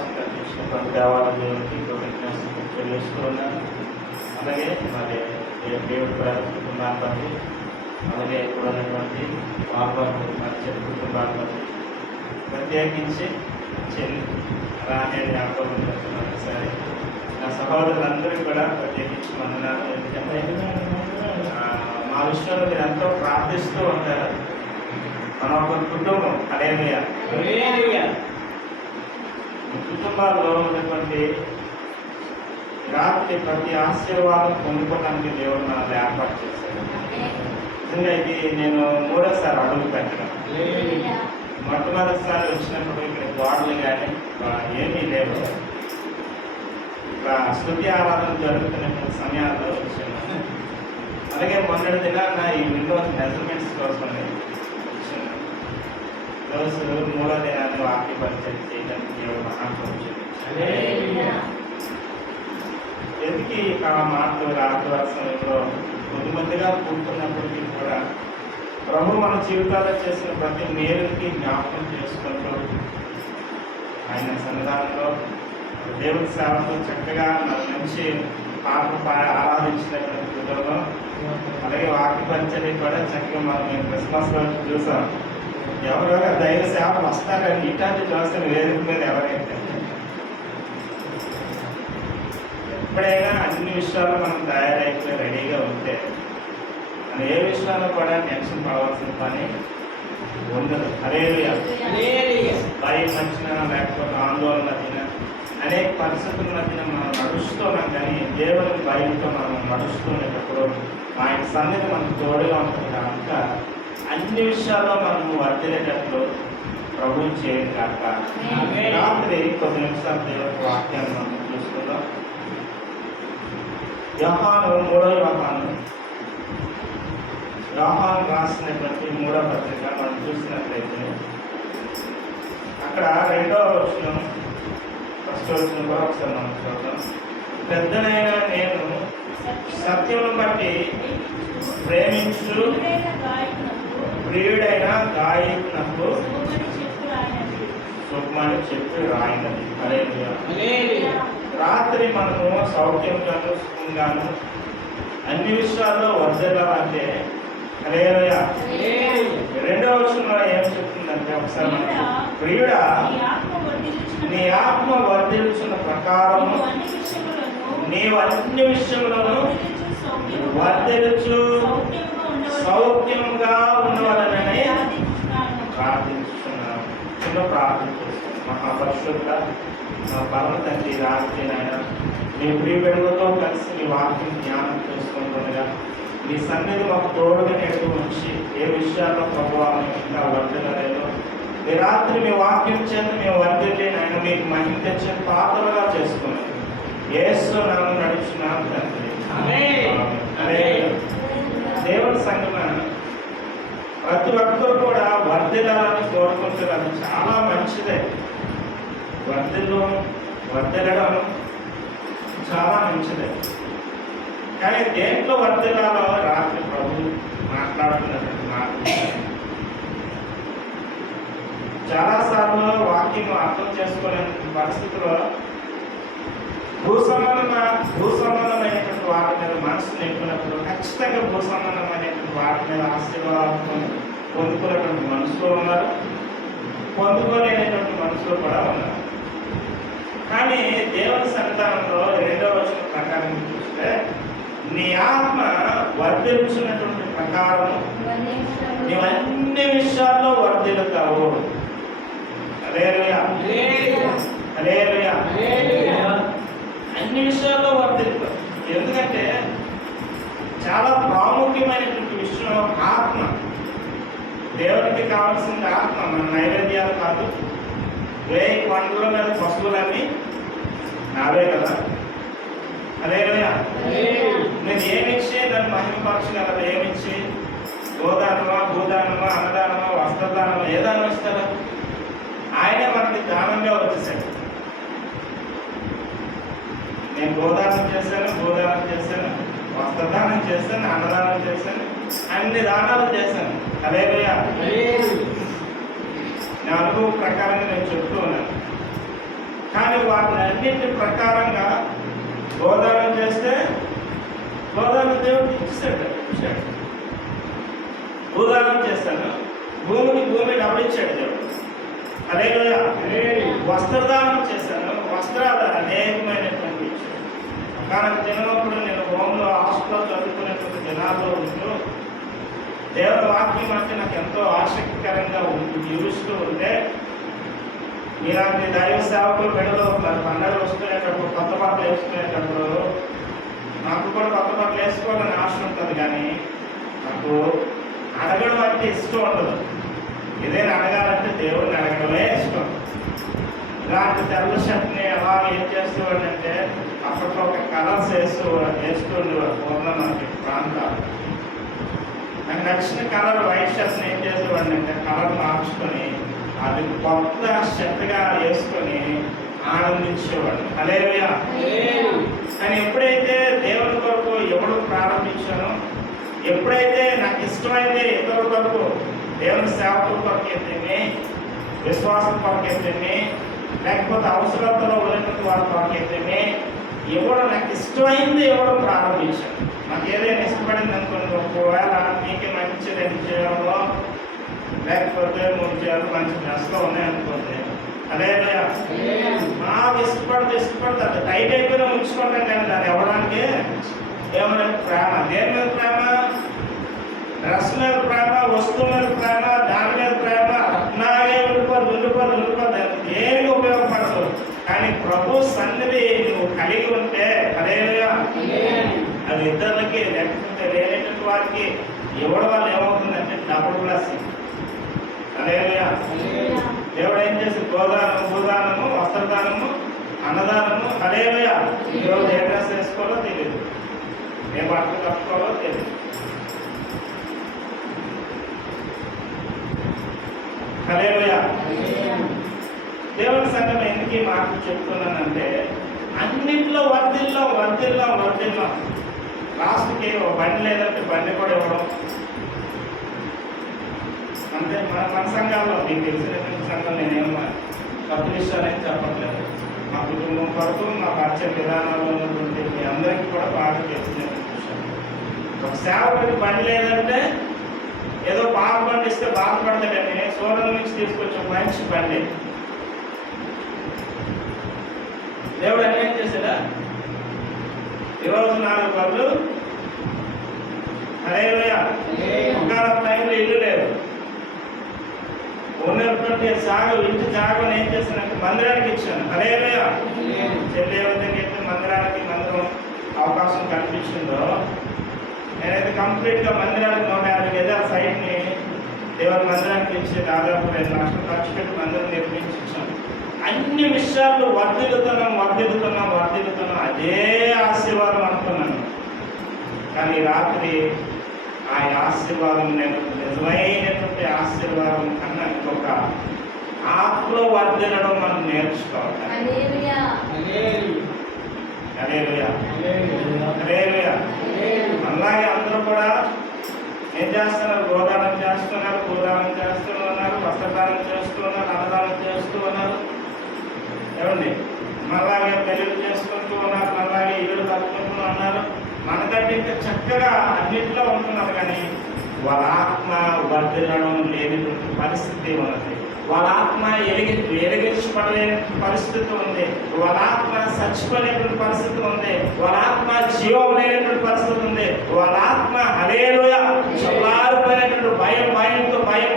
అవకాశం కల్పించినటువంటి దేవాలయ దేవునికి కృతజ్ఞతలు తెలియజేస్తూ ఉన్నాను. అలాగే మరి దేవుడి కుటుంబాన్ని బట్టి, అలాగే ఇక్కడ ఉన్నటువంటి పాల్గొని మరి చెల్లి కుటుంబాన్ని బట్టి, ప్రత్యేకించి చెల్లి రాణి జ్ఞాపకం సరే నా సహోదరులందరికీ కూడా ప్రత్యేకించి వందనాలు. ఎందుకంటే మా విషయంలో మీరు ఎంతో ప్రార్థిస్తూ ఉంటారు. మన ఒక కుటుంబం కుటుంబాల్లో ఉన్నటువంటి రాత్రి ప్రతి ఆశీర్వాదం పొందుకోవడానికి దేవుడు మనల్ని ఏర్పాటు చేశాడు. నిజంగా ఇది నేను మూడోసారి అడుగు పెట్టడం. మొట్టమొదటిసారి వచ్చినప్పుడు ఇక్కడ గోడలు కానీ ఏమీ లేవు. స్తుతి ఆరాధన జరుగుతున్నటువంటి సమయాల్లో వచ్చాను. అలాగే మొన్నటి దినాన ఈ విండోస్ మెజర్మెంట్స్ కోసం వచ్చాను. రోజు మూడో దినాన్ని వాక్య పరిచయం చేయడానికి మహాత్వం ఎందుకు ఆ మాటలు రాత్రి సమయంలో కొద్దిమందిగా కూర్చున్నప్పటికీ కూడా ప్రభు మన జీవితాల్లో చేసిన ప్రతి మేలుకి జ్ఞాపకం చేసుకుంటూ ఆయన సన్నిధానంలో దేవుడి సేవతో చక్కగా మంచి పాటలు ఆరాధించినటువంటి కుటుంబం. అలాగే వాక్య పరిచయం కూడా చక్కగా మేము క్రిస్మస్ రోజు చూసాం. ఎవరెవరు దైవ సేవలు వస్తారని ఇట్లాంటి చూస్తే వేదిక మీద ఎవరైతే ఎప్పుడైనా అన్ని విషయాలు మనం తయారైతే రెడీగా ఉంటే మనం ఏ విషయాల్లో కూడా టెన్షన్ పడవలసిన పని ఉండదు. భయం వచ్చినా లేకపోతే ఆందోళన మధ్యన అనేక పరిస్థితుల మధ్యన మనం నడుస్తున్నాం. కానీ దేవుని భయంతో మనం నడుస్తున్నప్పుడు ఆయన సన్నిధి మనకు తోడుగా ఉంటుంది కనుక అన్ని విషయాల్లో మనం వర్తిల్లేటట్లు ప్రభువు చేయదు కాక. రాత్రి కొద్ది నిమిషాలు దేవుని వాక్యాన్ని మనం చూసుకుందాం. యోహాను రాసినటువంటి 3వ పత్రిక మనం చూసినట్లయితే అక్కడ 2వ వచనం, ఫస్ట్ వచనం కూడా ఒకసారి మనం చూద్దాం. పెద్దనైనా నేను సత్యమును బట్టి ప్రేమించు ప్రియుడైన గాయకునకు సుఖమని చెప్పి రాయినది. రాత్రి మనము సౌఖ్యంగాను సుఖంగాను అన్ని విషయాల్లో వర్ధిల్లాలంటే హల్లెలూయా. 2వ వచనంలో ఏం చెప్తుందంటే ఒకసారి ప్రియుడా నీ ఆత్మ వర్ధిల్చున్న ప్రకారము నీవు అన్ని విషయంలోనూ వర్ధిల్చు సౌఖ్యంగా ఉన్నవాడనని ప్రార్థించున్నాను. చిన్న ప్రార్థించేస్తాను. మహాపరిశుద్ధ మా పరమ తండ్రి, రాత్రి నాయన మీ ప్రియబిడ్డలతో కలిసి మీ వాక్యం జ్ఞానం చేసుకుంటుండగా మీ సన్నిధి మాకు తోడుగా నేడు ఉంచి ఏ విషయాల్లో ప్రభావం ఇంకా వర్ధిల్లలేదో ఈ రాత్రి మీ వాక్యం చేత మేము వర్ధిల్లి నాయన మీకు మహిమ తెచ్చే పాత్రలుగా చేసుకున్నాం. యేసు నామమున నడుచున్నాం తండ్రి. దేవుని సంఘమున ప్రతి ఒక్కరు కూడా వర్ధిల్లాలని కోరుకుంటున్నారు. చాలా మంచిదే. వర్ధిల్లడం చాలా మంచిదే. కానీ దేంట్లో వర్ధిల్లాలో రాత్రి ప్రభు మాట్లాడుతున్నటువంటి మాట. చాలాసార్లు వాక్యం అర్థం చేసుకునే పరిస్థితిలో భూసంబంధమైనటువంటి వాటి మీద మనసు నెట్టినప్పుడు ఖచ్చితంగా భూసంబంధమైనటువంటి వాటి మీద ఆశీర్వాదం పొందుకునేటువంటి మనుషులు ఉన్నారు, పొందుకోలేనటువంటి మనుషులు కూడా ఉన్నారు. కానీ దేవుని సన్నిధానంలో 2వ వచనం ప్రకారం చూస్తే నీ ఆత్మ వర్ధిల్చున్నటువంటి ప్రకారం నీవు అన్ని విషయాల్లో వర్ధిల్లుతావు. హల్లెలూయా. అన్ని విషయాల్లో వర్ధిల్లుతావు. ఎందుకంటే చాలా ప్రాముఖ్యమైనటువంటి విషయం ఆత్మ. దేవునికి కావాల్సింది ఆత్మ, మన నైవేద్యాలు కాదు. వేయి పండుగల మీద పశువులన్నీ నావే కదా. హల్లెలూయా. నేను ఏమిచ్చి దాన్ని మహిమపరచగలరు? ఏమిచ్చి? గోదానమా, భూదానమా, అన్నదానమా, వస్త్రదానమా, ఏ దానం ఇస్తారా? ఆయనే మనకి దానంగా వచ్చేసాడు. నేను గోదానం చేశాను, భూదానం చేశాను, వస్త్రదానం చేశాను, అన్నదానం చేశాను, అన్ని దానాలు చేశాను. హల్లెలూయా. నా అనుభవం ప్రకారంగా నేను చెప్తూ ఉన్నాను. కానీ వాటిని అన్నింటి ప్రకారంగా గోదానం చేస్తే గోదానం దేవుడికి ఇచ్చాడు. భూదానం చేస్తాను, భూమి డబ్బులు ఇచ్చాడు దేవుడు. అదేలోయ వస్త్రదానం చేశాను, వస్త్రాలు అనేకమైనటువంటి ఇచ్చాడు. కానీ తినప్పుడు నేను హోంలో హాస్టల్లో చదువుకునేటువంటి దినాల్లో ఉంటూ దేవుని వాక్యం అంటే నాకు ఎంతో ఆసక్తికరంగా జీవిస్తూ ఉంటే, మీలాంటి దైవ సేవకులు మెడలో మరి పండుగలు వస్తునేటప్పుడు కొత్త బట్టలు వేసుకునేటప్పుడు నాకు కూడా కొత్త బట్టలు వేసుకోవాలని ఆశ ఉంటుంది. కానీ నాకు అడగడం అంటే ఇష్టం ఉండదు. ఏదైనా అడగాలంటే దేవుడిని అడగడమే ఇష్టం. ఇలాంటి తెల్ల షర్ట్ని అలా ఏం చేసేవాడిని అంటే అప్పట్లో ఒక కలర్స్ వేస్తుండేవారు పూర్ణమాకి ప్రాంతాలు. నాకు నచ్చిన కలర్ వైట్ షర్ట్ని ఏం చేసేవాడిని అంటే కలర్ మార్చుకొని అది కొత్త షర్ట్గా వేసుకొని ఆనందించేవాడు. హల్లెలూయా. కానీ ఎప్పుడైతే దేవుని కొరకు ఎవడు ప్రారంభించానో, ఎప్పుడైతే నాకు ఇష్టమైతే ఇతరుల కొరకు దేవుని సేవకుల కొరకు అయితేనే, విశ్వాసం కొరకు అయితేనే, లేకపోతే అవసరతలో ఉన్నటువంటి వారి కొరకు అయితేనే ఎవడు నాకు ఇష్టమైంది ఎవడో ప్రారంభించాను. నాకు ఏదైనా ఇష్టపడింది అనుకోండి, ఒకవేళ మీకే మంచి 2 చీరలో లేకపోతే 3 చీరలు మంచి డ్రెస్లో ఉన్నాయనుకోండి, అదే నాకు ఇష్టపడితే అది టైట్ అయిపోయినా ఉంచుకుంటాం. కానీ దాన్ని ఇవ్వడానికి ఏమైనా ప్రేమ, దేని మీద ప్రేమ? డ్రెస్ మీద ప్రేమ, వస్తువు మీద ప్రేమ, దాని మీద ప్రేమ. అట్లాగే ఉండిపోదు దేనికి ఉపయోగపడదు. కానీ ప్రభు సన్నిధి నువ్వు కలిగి ఉంటే హల్లెలూయా, అది ఇతరులకి లేకపోతే లేనటువంటి వారికి ఇవ్వడం వల్ల ఏమవుతుందంటే డబుల్ బ్లెస్సింగ్. హల్లెలూయా. దేవుడు ఏం చేసి గోదానము, భూదానము, వస్త్రదానము, అన్నదానము. హల్లెలూయా. ఈరోజు ఏ డ్రెస్ వేసుకోవాలో తెలియదు, ఏ బట్టలు కట్టుకోవాలో తెలియదు. హల్లెలూయా. దేవుని సంఘం ఎందుకు ఈ మాటలు చెప్తున్నానంటే, అన్నింటిలో వర్ధిల్లాం. లాస్ట్కి ఒక బండి లేదంటే బండి కూడా ఇవ్వడం. అంతే. మన సంఘాల్లో మీకు తెలిసినటువంటి సంఘం నేనేమో కొత్త విషయాలు చెప్పట్లేదు. మా కుటుంబం కొరకు, మా పరిచయ విధానాల్లో ఉన్నటువంటి మీ అందరికీ కూడా బాగా తెలిసినటువంటి విషయం. ఒక సేవకుడికి బండి లేదంటే ఏదో పాప బండి ఇస్తే బాధపడతాడని సూర్యుల నుంచి తీసుకొచ్చి ఒక మంచి బండి దేవుడు ఏం చేశాడా? ఈరోజు 4 బళ్ళు. హల్లెలూయా. ఒకనొక టైంలో ఇల్లు లేదు, ఉన్నటువంటి ఇంటి జాగని ఏం చేశానంటే మందిరానికి ఇచ్చాను. హల్లెలూయా. చెల్లి ఏమైతే మందిరం అవకాశం కల్పించిందో, నేనైతే కంప్లీట్గా మందిరానికి 150 గజాల సైట్ని దేవుని మందిరానికి ఇచ్చి దాదాపు 2 లక్షలు ఖర్చు పెట్టి మందిరం నిర్మించి ఇచ్చాను. అన్ని విషయాలు వర్ధిల్లుతున్నాం. అదే ఆశీర్వాదం అనుకున్నాను. కానీ రాత్రి ఆయన ఆశీర్వాదం నేను నిజమైనటువంటి ఆశీర్వాదం కన్నా ఇంకొక ఆత్మలో వర్ధిల్లడం మనం నేర్చుకోవాలి. అలాగే అందరూ కూడా ఏం చేస్తున్నారు? గోదానం చేస్తున్నారు, భూదానం చేస్తూ ఉన్నారు, వస్త్రదానం చేస్తూ ఉన్నారు, అన్నదానం చేస్తూ ఉన్నారు. ఏమండి? మళ్ళాగే పెళ్లి చేసుకుంటూ ఉన్నారు, మళ్ళాగే ఇల్లు కట్టుకుంటూ ఉన్నారు. మనకంటే ఇంకా చక్కగా అన్నింటిలో ఉంటున్నారు. కానీ వాళ్ళ ఆత్మ వర్ధిల్లడం లేనటువంటి పరిస్థితి ఉన్నది. వాళ్ళ ఆత్మ ఎలిగించబడలేని పరిస్థితి ఉంది. వాళ్ళ ఆత్మ చచ్చిపోలేనటువంటి పరిస్థితి ఉంది. వాళ్ళ ఆత్మ జీవం లేనటువంటి పరిస్థితి ఉంది. వాళ్ళ ఆత్మ హల్లెలూయా చల్లారిపోయినటువంటి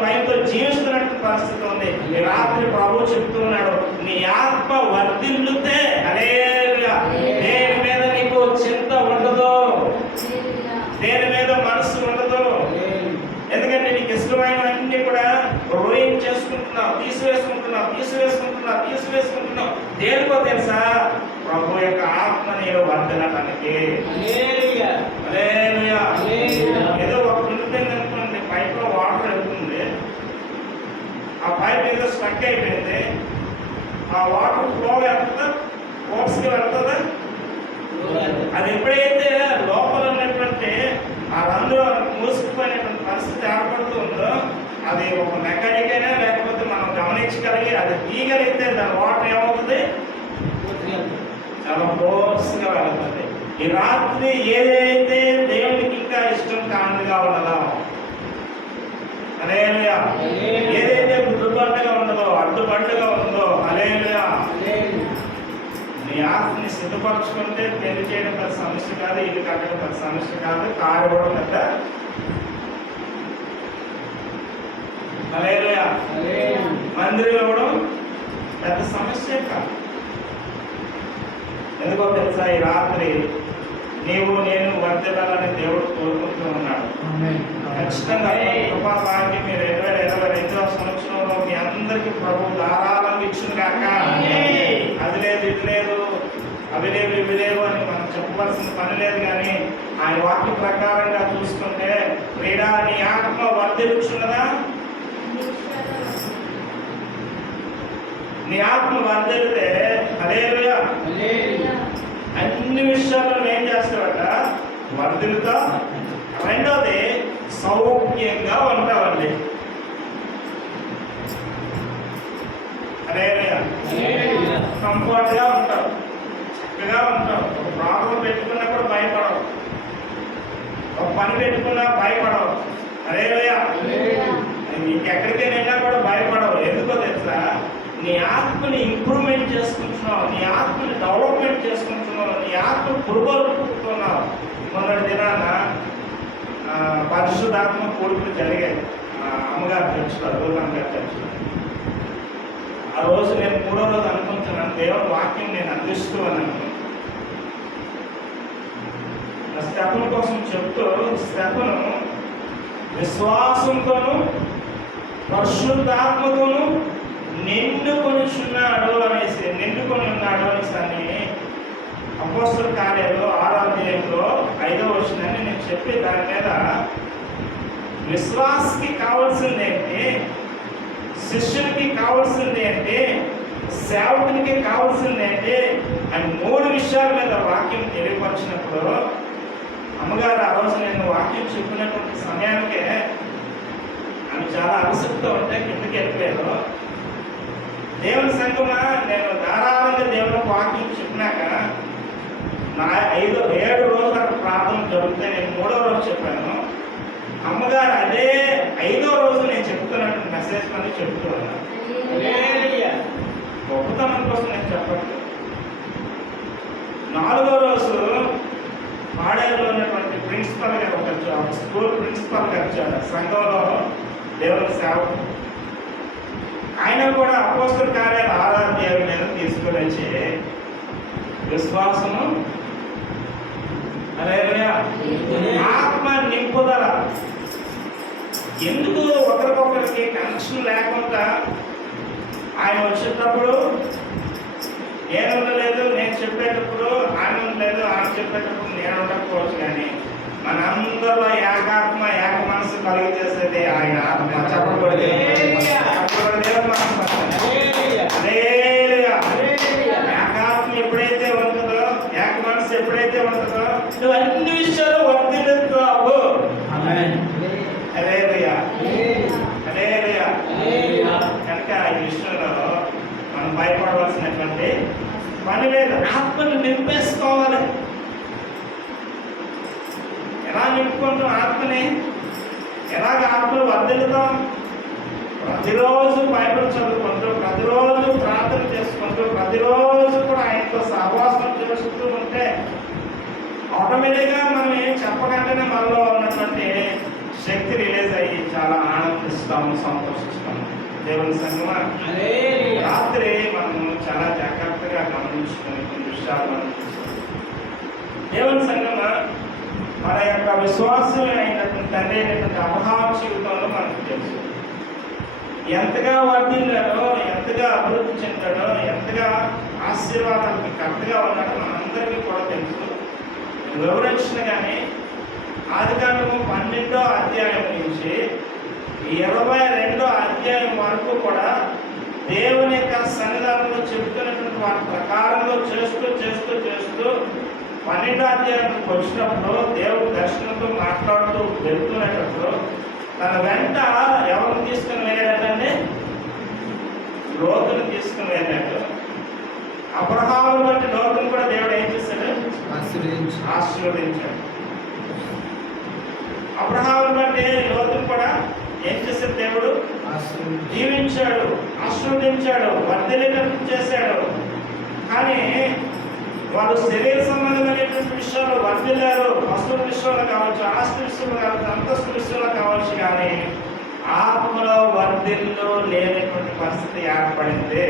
భయంతో జీవిస్తున్నటువంటి పరిస్థితి ఉంది. ఈ రాత్రి ప్రభు చెప్తున్నాడు, నీ ఆత్మ వర్ధిల్లుతే హల్లెలూయా, దేని మీద నీకు చింత ఉండదు, దేని మీద మనసు ఉండదు. ఎందుకంటే నీకు ఇష్టమైనవన్నీ కూడా రోయింగ్ చేసుకుంటున్నావు, తీసివేసుకుంటున్నావు. దేనికో తెలుసా? ప్రభు యొక్క ఆత్మ నీలో వర్ధనటానికి. ఏదో ఒక ఉండిపోయింది అనుకోండి, పైప్ లో వాటర్ వెళ్తుంది, ఆ పైప్ ఏదో స్టక్ అయిపోయింది, ఆ వాటర్ ఫ్లో వెళ్తుందా, ఫోర్స్కి వెళ్తుందా? అది ఎప్పుడైతే లోపల ఉన్నటువంటి ఆ రంధ్రం మూసుకుపోయినటువంటి పరిస్థితి ఏర్పడుతుందో, అది ఒక మెకానిక్ అయినా లేకపోతే మనం గమనించగలిగి అది తీయగలిగితే దాని వాటర్ ఏమవుతుంది? చాలా ఫోర్స్గా వెళ్తుంది. ఈ రాత్రి ఏదైతే దేవునికి ఇంకా ఇష్టం కానిదిగా ఉన్నదో, హల్లెలూయా, ఏదైతే గుడ్డుబండగా ఉన్నదో, అడ్డుబండగా ఉందో, హల్లెలూయా, నీ ఆత్మని సిద్ధపరచుకుంటే పెళ్లి చేయడం పెద్ద సమస్య కాదు, ఇల్లు కట్టడం పెద్ద సమస్య కాదు, కారు కూడా పెద్ద, హల్లెలూయా, మందిరం ఇవ్వడం పెద్ద సమస్య కాదు. ఎందుకో తెలుసా, ఈ రాత్రి నీవు నేను వర్ధిల్లాలని దేవుడు కోరుకుంటూ ఉన్నాడు. ఖచ్చితంగా కృపా భాగ్యం మీరు 2022వ సంవత్సరంలో మీ అందరికీ ప్రభు ధారాళంగా ఇచ్చింది కాక, అది లేదు ఇది లేదు అవి లేవు ఇవి లేవు అని మనం చెప్పవలసిన పని లేదు. కానీ ఆయన వాక్య ప్రకారంగా చూసుకుంటే, క్రీడా నీ ఆత్మ వర్ధిల్లుచున్నదా? నీ ఆత్మ వర్ధిల్లితే హల్లెలూయా అన్ని విషయాల్లో ఏం చేస్తావట? వర్ధిల్లుతా. రెండోది సౌఖ్యంగా ఉంటావండి. హల్లెలూయా, కంఫర్ట్ గా ఉంటావు, చక్కగా ఉంటావు. ఒక ప్రాబ్లం పెట్టుకున్నా కూడా భయపడవు, ఒక పని పెట్టుకున్నా భయపడవు. హల్లెలూయా, ఇంకెక్కడికి వెళ్ళినా కూడా భయపడవు. ఎందుకో తెలుసా? నీ ఆత్మని ఇంప్రూవ్మెంట్ చేసుకుంటున్నావు, నీ ఆత్మని డెవలప్మెంట్ చేసుకుంటున్నావు, నీ ఆత్మ పురుగొలుపుతున్నావు. మొన్నటి దినాన పరిశుద్ధాత్మ కూడుకులు జరిగాయి అమ్మగారి చర్చిలో, అమ్మగారి చర్చిలో. ఆ రోజు నేను 3వ రోజు అనుకుంటున్నాను, దేవుని వాక్యం నేను అందిస్తూ అన్నాను. స్టెఫను కోసం చెప్తూ, స్టెఫను విశ్వాసంతోనూ పరిశుద్ధాత్మతోనూ నిండుకొని ఉన్నాడు అనేసి అని అపోస్తలుల కార్యాలు 6వ అధ్యాయంలో 5వ వచనాన్ని నేను చెప్పి, దాని మీద విశ్వాసకి కావాల్సింది ఏంటి, శిష్యునికి కావాల్సింది ఏంటి, సేవకునికి కావాల్సింది ఏంటి అని 3 విషయాల మీద వాక్యం తెలియపరిచినప్పుడు, అమ్మగారు ఆ రోజు నేను వాక్యం చెప్పినటువంటి సమయానికే ఆమె చాలా అలసటతో ఉంటే కిందకి వెళ్ళిపోయారు. దేవుని సంగమా, నేను ధారాళంగా దేవుని వాక్యం చెప్పినాక నా 7 రోజులు అక్కడ ప్రార్థన జరిగితే నేను 3వ రోజు చెప్పాను. అమ్మగారు అదే 5వ రోజు నేను చెప్తున్నట్టు మెసేజ్ అని చెప్తున్నాను. గొప్పతనం కోసం నేను చెప్పట్లేదు. 4వ రోజు పాడేరులో ఉన్నటువంటి ప్రిన్సిపల్ గారు, ఒక స్కూల్ ప్రిన్సిపల్ గారు వచ్చాడు, సంఘంలో దేవుని సేవకు. ఆయన కూడా అపోస్తలుల కార్యాలు 6వ అధ్యాయం మీద తీసుకొని వచ్చి విశ్వాసము, హల్లెలూయా, ఆత్మ నింపుదల. ఎందుకు ఒకరికొకరికి కనెక్షన్ లేకుండా ఆయన వచ్చేటప్పుడు నేను ఉండలేదు, నేను చెప్పేటప్పుడు ఆయన ఉండలేదు, ఆయన చెప్పేటప్పుడు నేను ఉండకపోవచ్చు. కానీ మనందరిలో ఏకాత్మ ఏక మనసు కలిగి చేసేది ఆయన ఆత్మ. చెప్పకూడదు ఏకాత్మ ఎప్పుడైతే ఉంటుందో, ఏక మనసు ఎప్పుడైతే ఉంటుందో, నువ్వు అన్ని విషయాలు వర్ధిల్లుతావు. హల్లెలూయా, హల్లెలూయా. కనుక ఈ విషయంలో మనం భయపడవలసినటువంటి పని లేదు. ఆత్మను నింపేసుకోవాలి. ఎలా నింపుకుంటాం ఆత్మని? ఎలాగ ఆత్మలు వర్ధిల్లుతాం? ప్రతిరోజు బైబిల్ చదువుకుంటూ, ప్రతిరోజు ప్రార్థన చేసుకుంటూ, ప్రతిరోజు కూడా ఆయనతో సహవాసం చేస్తూ ఉంటే ఆటోమేటిక్గా మనం ఏం చెప్పకంటేనే మనలో ఉన్నటువంటి శక్తి రిలీజ్ అయ్యి చాలా ఆనందిస్తాము, సంతోషిస్తాము. దేవుని సంగమా, రాత్రి మనము చాలా జాగ్రత్తగా గమనించుకుని కొన్ని విషయాలు మనం చూస్తాం. దేవుని సంగమా, మన యొక్క విశ్వాసం అయినటువంటి తండ్రి అయినటువంటి అబ్రహాము జీవితంలో మనకు తెలుసు. ఎంతగా వర్ధిల్లాడో, ఎంతగా అభివృద్ధి చెందాడో, ఎంతగా ఆశీర్వాదానికి కరెక్ట్గా ఉన్నాడో మనందరికీ కూడా తెలుసు. వివరించిన కానీ ఆదికాండము 12వ అధ్యాయం నుంచి 22వ అధ్యాయం వరకు కూడా దేవుని యొక్క సన్నిధానంలో చెబుతున్నటువంటి వాటి ప్రకారంలో చేస్తూ 12వ అధ్యాయానికి వచ్చినప్పుడు దేవుడు దర్శనంతో మాట్లాడుతూ వెళ్తున్నప్పుడు తన వెంట ఎవరిని తీసుకుని వెళ్ళాడంటే లోతుని తీసుకుని వెళ్ళాడు. అబ్రహామును బట్టి లోతుని కూడా దేవుడు ఆశీర్వదించాడు. అబ్రహామును బట్టి లోతును కూడా ఏం చేశాడు? దేవుడు దీవించాడు, ఆశీర్వదించాడు, వర్ధిల్లేటట్టు చేశాడు. కానీ వారు శరీర సంబంధమైనటువంటి విషయాలు వర్ధిల్లారు. వస్తువుల విషయంలో కావచ్చు, ఆస్తి విషయంలో కావచ్చు, అంతస్తు విషయంలో కావచ్చు, కానీ ఆత్మలో వర్ధిల్లు లేనటువంటి పరిస్థితి ఏర్పడింది.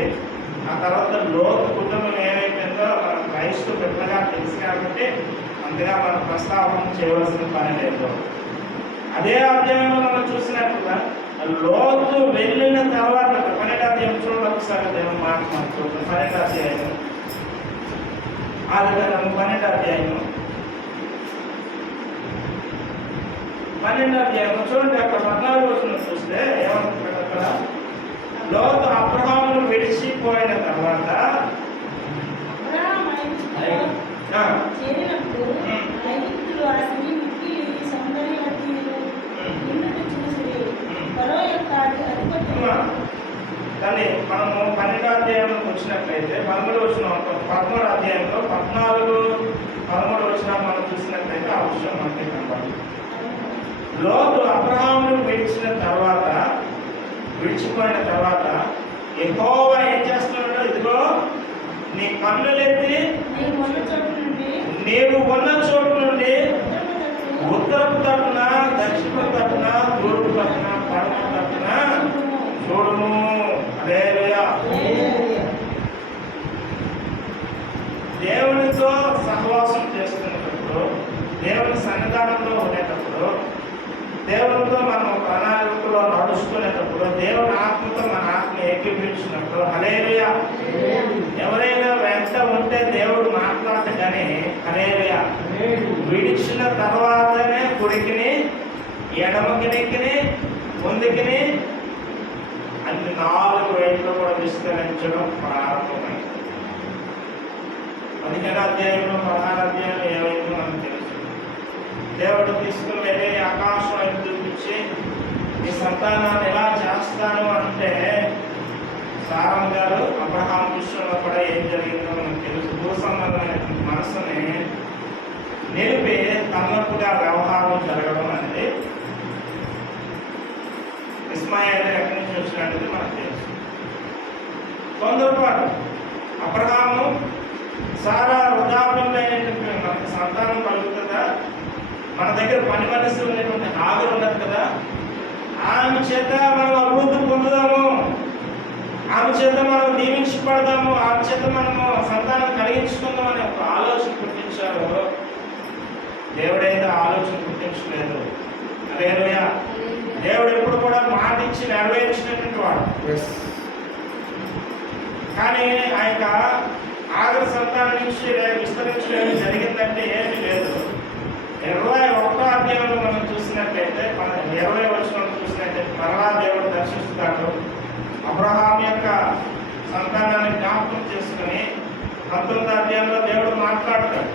ఆ తర్వాత లోతు కుటుంబం ఏమైపోయిందో మన క్రైస్తవ బిడ్డగా తెలుసు కాబట్టి అంతగా మనం ప్రస్తావన చేయవలసిన పని లేదు. అదే అధ్యాయంలో మనం చూసినట్లుగా లోతు వెళ్ళిన తర్వాత 12వ అధ్యాయం చూడండి ఒకసారి. దేవుని మాట మనం చూద్దాం. 12వ అధ్యాయం ఆదికాండం 12వ అధ్యాయం 12వ అధ్యాయం చూడండి. అక్కడ 14వ వచనం చూస్తే ఏమంటున్నాడు అక్కడ? లోతు అబ్రహామును విడిచిపోయిన తర్వాత కానీ మనము 12వ అధ్యాయంలోకి వచ్చినట్లయితే 13వ వచనం 13వ అధ్యాయంలో 14, 13వ వచనం మనం చూసినట్లయితే ఆ విషయం మనకి కనబడుతుంది. లోతు అబ్రహామును విడిచిపోయిన తర్వాత యెహోవా ఏం చేస్తున్నాడో, ఇదిగో నీ కన్నులెత్తి నీవు ఉన్న చోటు నుండి ఉత్తరపు తట్టున, దక్షిణ తట్టున, తూర్పు తట్టున, పడమర తట్టున చూడుము. హల్లెలూయా. దేవునితో సహవాసం చేస్తున్నప్పుడు, దేవుని సన్నిధానంలో ఉండేటప్పుడు, దేవునితో మనం ప్రణాళికలో నడుచుకునేటప్పుడు, దేవుని ఆత్మతో మన ఆత్మ ఏకీభవించినప్పుడు, హల్లెలూయా. ఎవరైనా వెంట ఉంటే దేవుడు మాట్లాడగానే హల్లెలూయా విడిచిన తర్వాతనే కుడికిని, ఎడమకిని, ముందుకిని అన్ని 4 వైపులు కూడా విస్తరించడం ప్రారంభమైంది. 15వ అధ్యాయంలో 16వ అధ్యాయంలో ఏమైందో మనకు తెలుసు. దేవుడు తీసుకుని వెళ్ళి ఆకాశం వైపు చూపించి ఈ సంతానాన్ని ఎలా చేస్తాను అంటే, సారం గారు అబ్రహాం విషయంలో కూడా ఏం జరిగిందో మనకు తెలుసు. భూ సంబంధమైన మనసుని నిలిపి తన్నప్పుగా వ్యవహారం జరగడం అనేది ఇస్మాయిల్ ఎక్కడి నుంచి వచ్చినట్టు మనకు తెలుసు. తొందరపాటు అబ్రహాము సారా వృద్ధాప్యంలో అయినటువంటి మనకు సంతానం కలుగుతుందా, మన దగ్గర పని మనిషి ఉన్నటువంటి హాజరు ఉండదు కదా, ఆమె చేత మనం అభివృద్ధి పొందుదాము, ఆమె చేత మనం దీవించబడదాము, ఆమె చేత మనము సంతానం కలిగించుకుందాం అనే ఒక ఆలోచన పుట్టించారు. దేవుడైతే ఆలోచన పుట్టించలేదు. హల్లెలూయా. దేవుడు ఎప్పుడు కూడా మాట ఇచ్చి నెరవేర్చినటువంటి వాడు. కానీ ఆ యొక్క ఆఖరి సంతానం నుంచి విస్తరించడం జరిగిందంటే ఏమీ లేదు. 21వ అధ్యాయంలో మనం చూసినట్లయితే 20వ వచనం చూసినట్లయితే మరలా దేవుడు దర్శిస్తాడు. అబ్రహాం యొక్క సంతానాన్ని జ్ఞాపకం చేసుకుని 19వ అధ్యాయంలో దేవుడు మాట్లాడతాడు.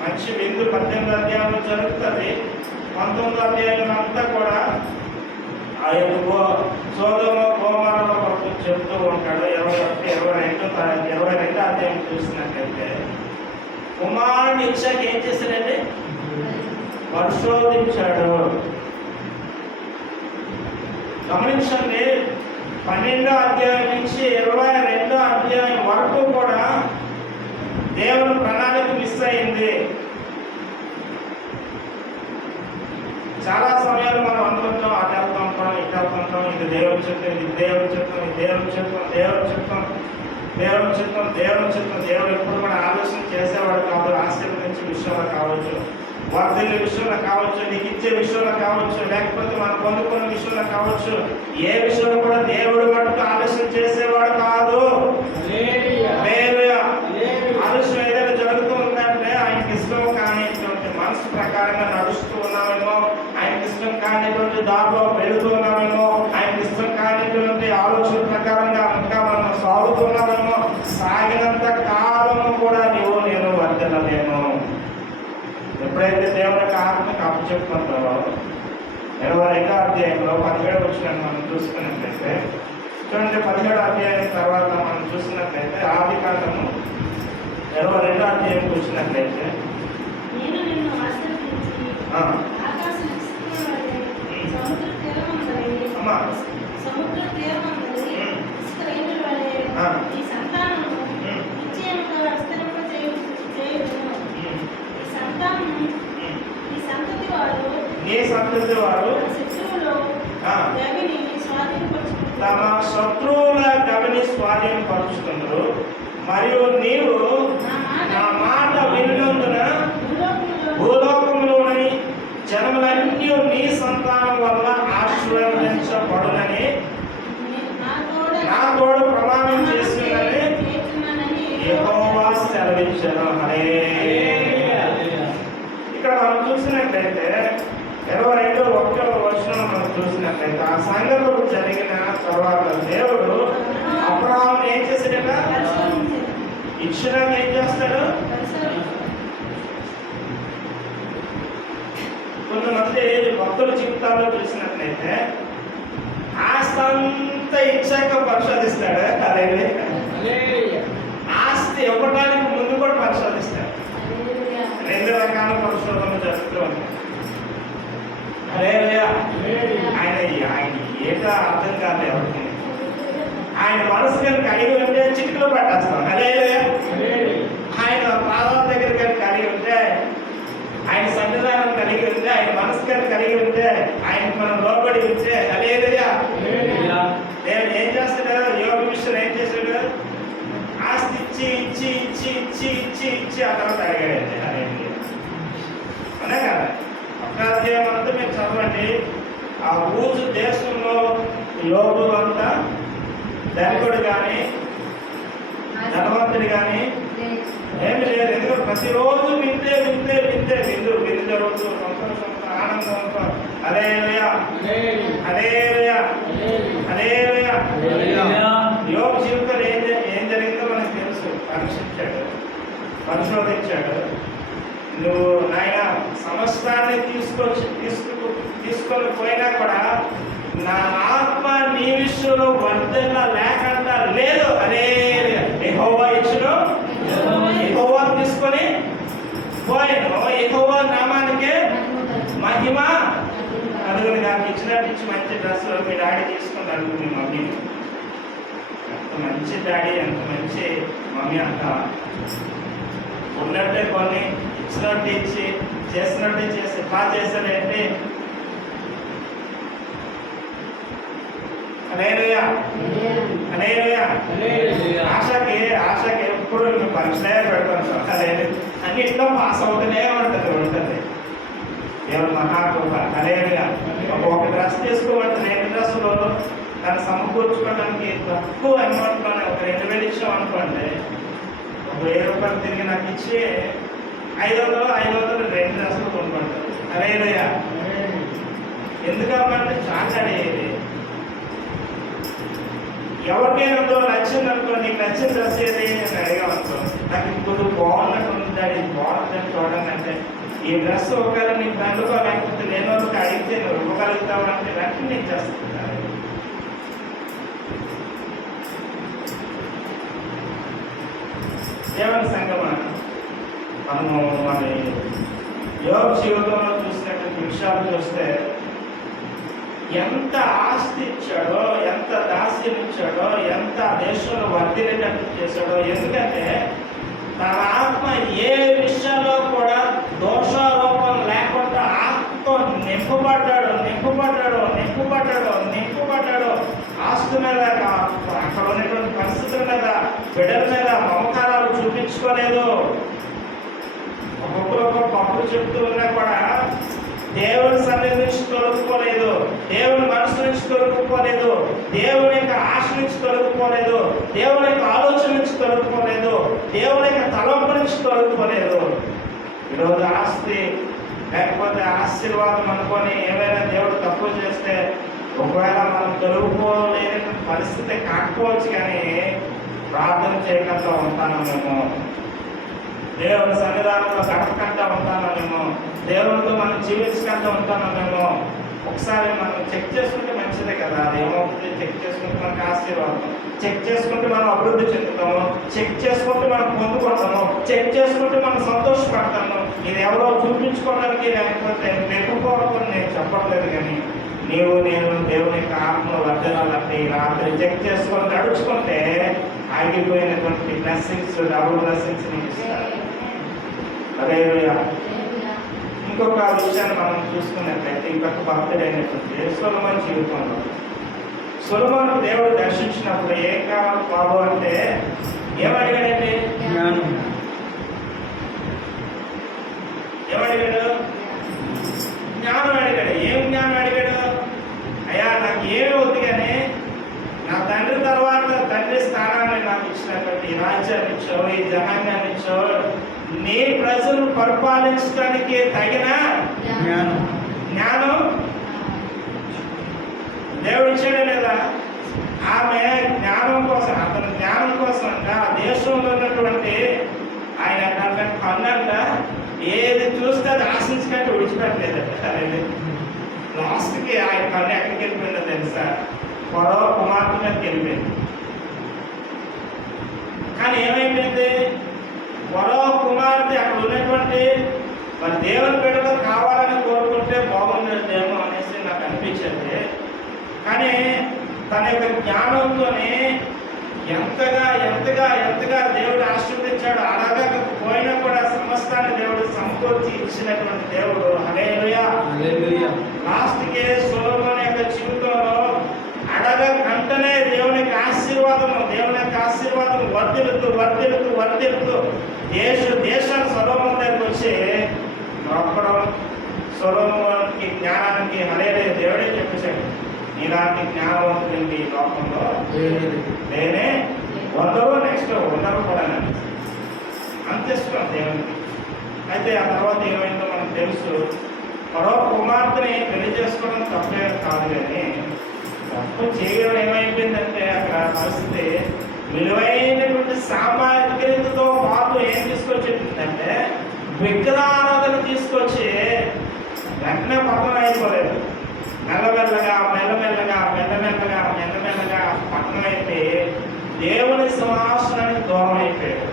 మంచి విందు 18వ అధ్యాయంలో జరుగుతుంది. 19వ అధ్యాయంలో అంతా కూడా ఆ యొక్క సోదమ గోమారాల కొరకు చెప్తూ ఉంటాడు. 22వ అధ్యాయం చూసినట్లయితే కుమారుని ఇచ్చాక ఏం చేశాడండి? పరిశోధించాడు. గమనించండి, 12వ అధ్యాయం నుంచి 22వ అధ్యాయం వరకు కూడా దేవుని ప్రణాళిక మిస్ అయింది. చాలా సమయాలు మనం అనుకుంటాం, అటు వెళ్తుంటాం, ఇటు వెళ్తుంటాం, ఇది దేవుని చిత్తం, ఇది దేవుని చిత్తం, ఇది దేవుని చిత్తం, దేవుని చిత్తం, దేవుని చిత్తం, దేవుని చిత్తం. దేవుడు ఎప్పుడు కూడా ఆలోచన చేసేవాడు కాదు. ఆశీర్వదించే విషయంలో కావచ్చు, వర్ధిల్లే విషయంలో కావచ్చు, నీకు ఇచ్చే విషయంలో కావచ్చు, లేకపోతే మనం పొందుకున్న విషయంలో కావచ్చు, ఏ విషయంలో కూడా దేవుడు మటుకు ఆలోచన చేసేవాడు కాదు. ఆలోచన ఏదైనా జరుగుతూ ఉందంటే ఆయనకి ఇష్టం కానిటువంటి మనసు ప్రకారంగా నడుస్తూ ఉన్నామేమో, ఆయనకి ఇష్టం కానిటువంటి దారిలో వెళుతూ ఉన్నామేమో, ఆయనకి ఇష్టం కానిటువంటి ఆలోచన ప్రకారంగా ఇంకా మనం సాగుతున్నామేమో, సాగినంత కాలము కూడా నేను వర్ధిల్లలేను. ఎప్పుడైతే దేవునికి ఆత్మకి అప్పచెప్పుకుంటారో 22వ అధ్యాయంలో 17వ వచనం మనం చూసుకున్నట్లయితే చూడండి. 17వ అధ్యాయం తర్వాత మనం చూసినట్లయితే ఆదికాండము 22వ అధ్యాయంకి వచ్చినట్లయితే ఆశీర్వదించి ఆ, ఆకాశ నక్షత్రం వలె సముద్ర తీరమందలి అమ్మా సముద్ర తీరమందలి ఇసుక రేణుల వలె ఆ. ఈ సంతానము నిశ్చయముగా చేయుదును. ఈ సంతానము ఈ సంతతి వారు నీ సంతతి వారు తమ శత్రువులు ఆ. గవిని తమ స్వాధీనపరుచుకుంటారు. శత్రువుల గవిని స్వాధీనపరుచుకుందరు. మరియు నీవు నా మాట విన్నందున భూలోకంలోని జనములన్నీ నీ సంతానం వల్ల ఆశీర్వదించబడునని నా తోడు ప్రమాణం చేస్తుందని యెహోవా సెలవించెను. హల్లెలూయా. ఇక్కడ మనం చూసినట్లయితే 22వ వచనం మనం చూసినట్లయితే ఆ సంగతులు జరిగిన తర్వాత దేవుడు అబ్రహామును ఏం చేశాడట? ఇచ్చినాక ఏం చేస్తాడు? కొంతమంది భక్తుల జీవితాల్లో చూసినట్లయితే ఆస్తి అంతా ఇచ్చాక పరిశోధిస్తాడు. ఆస్తి ఇవ్వడానికి ముందు కూడా పరిశోధిస్తాడు. రెండు రకాల పరిశోధనలు జరుగుతూ ఉంటాయి. హల్లెలూయా. ఆయన ఏటో అర్థం కాదు ఎవరికి. ఆయన మనసు కానీ కలిగి ఉంటే చిటికలో పట్టేస్తాం. హల్లెలూయా. ఆయన పాదాల దగ్గర కానీ కలిగి ఉంటే, ఆయన సన్నిధానం కలిగి ఉంటే, ఆయన మనసు కానీ కలిగి ఉంటే, ఆయనకు మనం లోబడి ఉంటే, హల్లెలూయా. దేవుడు ఏం చేస్తాడు? యోగ విషయం ఏం చేశాడు? ఆస్తి ఇచ్చి ఇచ్చి ఇచ్చి ఇచ్చి ఇచ్చి ఇచ్చి ఆ తర్వాత అడిగాడండి. హల్లెలూయా. అనే కదా ఒక్క అధ్యాయం అంతా మీరు చదవండి. ఆ ఊజు దేశంలో యోగు అంతా ధనికుడు కానీ ధనవంతుడు కానీ ఏమి లేదు. ఎందుకంటే ప్రతిరోజు వింటే వింటే వింటే విందు జరుగుతూ సంతోషం ఆనందంతో హల్లెలూయా హల్లెలూయా హల్లెలూయా. యోగు జీవితంలో ఏం జరిగిందో మనకు తెలుసు. పరీక్షించాడు, పరిశోధించాడు. నువ్వు నాయన సమస్తాన్ని తీసుకొని పోయినా కూడా నా ఆత్మ నీ విషయంలో వర్ధన లేకుండా లేదు. అదే యెహోవా ఇచ్చును, యెహోవా తీసుకొని పోయాను. యెహోవా నామానికే మహిమ అందుకని నాకు ఇచ్చినట్టు ఇచ్చి మంచి డ్రెస్ మీ డాడీ తీసుకున్నాడు. మీ మమ్మీ ఎంత మంచి డాడీ, ఎంత మంచి మమ్మీ అంట. ఉన్నట్టే కొన్ని ఇచ్చినట్టు ఇచ్చి చేసినట్టే చేసి బాగా చేశాడంటే హల్లెలూయా హల్లెలూయా. ఆశకి ఎప్పుడు పరీక్షలే పెడతాను సార్. హల్లెలూయా. అన్నిట్లో పాస్ అవుతూనే ఉంటుంది. దేవుడు మహాకృప. హల్లెలూయా. ఒక డ్రెస్ తీసుకోమంటే 2 డ్రెస్సులు దాన్ని సమకూర్చుకోవడానికి తక్కువ అమౌంట్లోనే ఒక 2000 ఇచ్చాం అనుకోండి, ఒక 1000 రూపాయలు తిరిగి నాకు ఇచ్చి 500 2 డ్రెస్సులు కొనుక్కుంటారు. హల్లెలూయా. ఎందుకంటే చాలా అడిగేది. ఎవరికైనా నచ్చింది అనుకో, నీకు నచ్చిన డ్రెస్ ఏది అని అడిగామనుకో, నాకు ఇప్పుడు బాగున్నట్టు ఉంటుంది, ఇది బాగుంటుందని చూడండి అంటే, ఈ డ్రెస్ ఒకవేళ నీకు దండుకో లేకపోతే లేని వాళ్ళకి అడిగితే నువ్వు ఇవ్వగలుగుతావు అంటే వెంటనే నీకు చేస్తుంది. దేవుని సంగమా, మనము మన యోగ జీవితంలో చూసినటువంటి విషయాలు చూస్తే ఎంత ఆస్తి ఇచ్చాడో, ఎంత దాస్యం ఇచ్చాడో, ఎంత దేశంలో వర్ధిల్లేటట్టు చేశాడో. ఎందుకంటే తన ఆత్మ ఏ విషయంలో కూడా దోషారోపణ లేకుండా ఆత్మతో నింపబడ్డాడు. ఆస్తి మీద, అక్కడ ఉన్నటువంటి పరిస్థితుల మీద, బిడ్డల మీద మమకారాలు చూపించుకోలేదు. ఒక్కొక్కరు చెప్తూ ఉన్నా కూడా దేవుని సన్నిధి నుంచి తొలగిపోలేదు, దేవుని మనసు నుంచి తొలగిపోలేదు, దేవుని యొక్క ఆశ నుంచి తొలగిపోలేదు, దేవుని యొక్క ఆలోచన నుంచి తొలగిపోలేదు, దేవుని యొక్క తలంపు నుంచి తొలగిపోలేదు. ఈరోజు ఆస్తి లేకపోతే ఆశీర్వాదం అనుకొని ఏమైనా దేవుడు తప్పు చేస్తే ఒకవేళ మనం తొలగిపోలేని పరిస్థితి కాకపోవచ్చు, కానీ ప్రార్థన చేయకుండా ఉంటాను మేము, దేవుని సన్నిధానంలో గడపకుండా ఉంటాను మేము, దేవునితో మనం జీవించకుండా ఉంటాను మేము. ఒకసారి మనం చెక్ చేసుకుంటే మంచిదే కదా. అది ఏమవుతుంది? చెక్ చేసుకుంటే మనకు ఆశీర్వాదం, చెక్ చేసుకుంటే మనం అభివృద్ధి చెందుతాము, చెక్ చేసుకుంటే మనం పొందుకుంటాము. చెక్ చేసుకుంటే మనం సంతోషపడతాము. ఇది ఎవరో చూపించుకోవడానికి లేకపోతే మెప్పుకోవాలని నేను చెప్పట్లేదు, కానీ నేను దేవుని యొక్క ఆత్మలో వర్ధనాలంటే ఈ రాత్రి చెక్ చేసుకొని నడుచుకుంటే ఆగిపోయినటువంటి బ్లెస్సింగ్స్, డబుల్ బ్లెస్సింగ్స్ నీకు ఇస్తాడు. హల్లెలూయా. ఇంకొక విషయాన్ని మనం చూసుకున్నట్లయితే ఇంకొక భక్తుడైనటువంటి సొలొమోను జీవితంలో, సొలొమోను దేవుడు దర్శించినప్పుడు ఏం కావాలి బాబు అంటే ఏమడిగాడండి? జ్ఞానం. ఏమడిగాడు? జ్ఞానం అడిగాడు. ఏం జ్ఞానం అడిగాడు? అయ్యా నాకు ఏమి వద్దు, కానీ నా తండ్రి తర్వాత తండ్రి స్థానాన్ని నాకు ఇచ్చినటువంటి ఈ రాజ్యాన్ని ఇచ్చావు, ఈ జనాంగాన్ని ఇచ్చావు, నీ ప్రజలు పరిపాలించడానికి తగిన జ్ఞానం దేవుడు ఇచ్చాడే లేదా? ఆమె జ్ఞానం కోసం, అతని జ్ఞానం కోసం అంట ఆ దేశంలో ఉన్నటువంటి ఆయన కన్నంట ఏది చూస్తే అది ఆశించకంటే విడిచిపెట్టలేదంట. లాస్ట్కి ఆయన కన్ను ఎక్కడికి వెళ్ళిపోయిందో తెలుసా? పొరవ కుమార్తె మీదకి వెళ్ళిపోయింది. కానీ ఏమైపోయింది? పొరవ కుమార్తె అక్కడ ఉన్నటువంటి మరి దేవుని బిడ్డలో కావాలని కోరుకుంటే బాగుండేదేమో అనేసి నాకు అనిపించింది. కానీ తన యొక్క జ్ఞానంతోనే ఎంతగా ఎంతగా ఎంతగా దేవుడు ఆశీర్వదించాడు. అలాగా పోయినా కూడా సమస్తాన్ని దేవుడు సమకూర్చి ఇచ్చినటువంటి దేవుడు. హల్లెలూయా. లాస్ట్కి సొలొమోను యొక్క జీవితంలో అడగ కంటనే దేవుని యొక్క ఆశీర్వాదం వర్ధిల్లుతూ వర్ధిల్లుతూ వర్ధిల్లుతూ దేశాన్ని సొలొమోను దగ్గరికి వచ్చి అప్పుడు సొలొమోనుకి జ్ఞానానికి హల్లెలూయా దేవుడే చెప్పేశాడు, ఇలాంటి జ్ఞానవంతుడి ఈ లోకంలో నేనే వందరూ నెక్స్ట్ ఉండరు కూడా అంత ఇష్టం దేవునికి. అయితే ఆ తర్వాత ఏమైందో మనకు తెలుసు. మరో కుమార్తెని పెళ్లి చేసుకోవడం తప్పే కాదు, కానీ తప్పు చేయడం ఏమైపోయిందంటే అక్కడ పరిస్థితి విలువైనటువంటి సామాగ్రితో పాటు ఏం తీసుకొచ్చిందంటే విగ్రహారాధన తీసుకొచ్చి వెంటనే పక్కన అయిపోలేదు. మెల్లమెల్లగా పట్టణం అయితే దేవుని సింహాసనానికి దూరం అయిపోయాడు.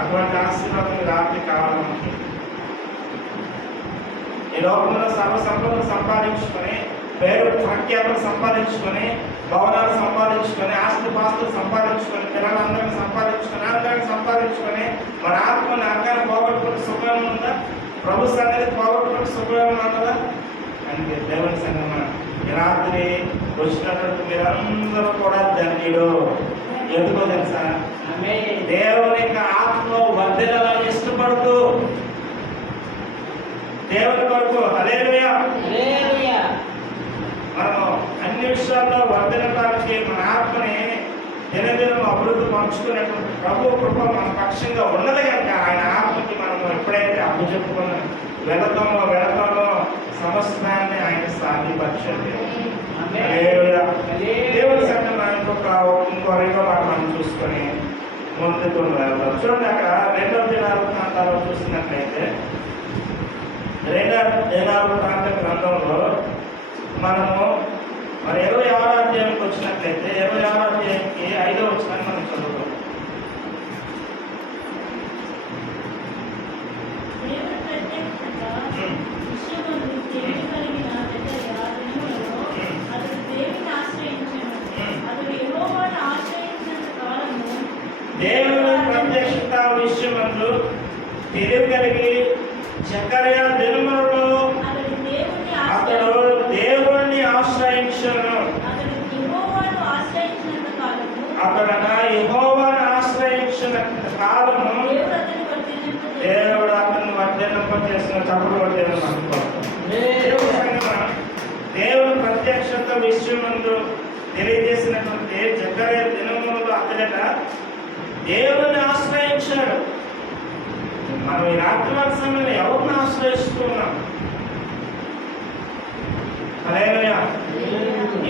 అటువంటి ఆశీర్వాదం రాత్రి కావాలి మనకి. ఈ లోకంలో సర్వసంపదలు సంపాదించుకొని, పేరు ప్రఖ్యాతలు సంపాదించుకొని, భవనాలు సంపాదించుకొని, ఆస్తిపాస్తులు సంపాదించుకొని, పిల్లలందరినీ సంపాదించుకొని మన ఆత్మని అర్థాన్ని పోగొట్టుకుని సుఖం ఉందా? ప్రభు సన్నిధి పోగొట్టుకుని సుఖం ఉన్నదా? అంటే దేవుని సంగమా ఈ రాత్రి వచ్చినటువంటి మీరందరూ కూడా ధన్యుడు. ఎందుకో తెలుసా? దేవుని యొక్క ఆత్మలో వర్ధిల్లాలని ఇష్టపడుతూ దేవుని కొరకు హల్లెలూయా మనం అన్ని విషయాల్లో వర్ధిల్లడానికి మన ఆత్మని దినదినం అభివృద్ధి పంచుకునేటువంటి ప్రభు కృప మన పక్షంగా ఉన్నది కనుక ఆయన ఆత్మకి మనం ఎప్పుడైతే అప్పు చెప్పుకుని వెళతామో సమస్తాన్ని ఆయన సాధిపరచండి. దేవుని సంఘం ఇంకో రెండో మాట మనం చూసుకొని ముందుకు వెళ్తాం. చూడండి, అక్కడ 2వ దినవృత్తాంతాలు చూసినట్లయితే 2వ దినవృత్తాంత గ్రంథంలో మనము మరి 26వ అధ్యాయానికి వచ్చినట్లయితే 26వ అధ్యాయానికి 5వ వచనాన్ని మనం చదువుతాం. దేవుని ప్రత్యక్షత విషయమందు తెలివి కలిగి జకర్యా దినములలో అతడు దేవుణ్ణి ఆశ్రయించును. అతడన యెహోవాను ఆశ్రయించిన కాలము దేవుడు అతన్ని వర్ధిల్లింపజేసిన. చప్పుడు వర్ధిల్లింప దేవుని ప్రత్యక్షత విషయమందు తెలియజేసినటువంటి జకర్యా దినములలో అతడట దేవుని ఆశ్రయించాడు. మనం ఈ రాత్రి సమయంలో ఎవరిని ఆశ్రయిస్తున్నాం? హల్లెలూయా.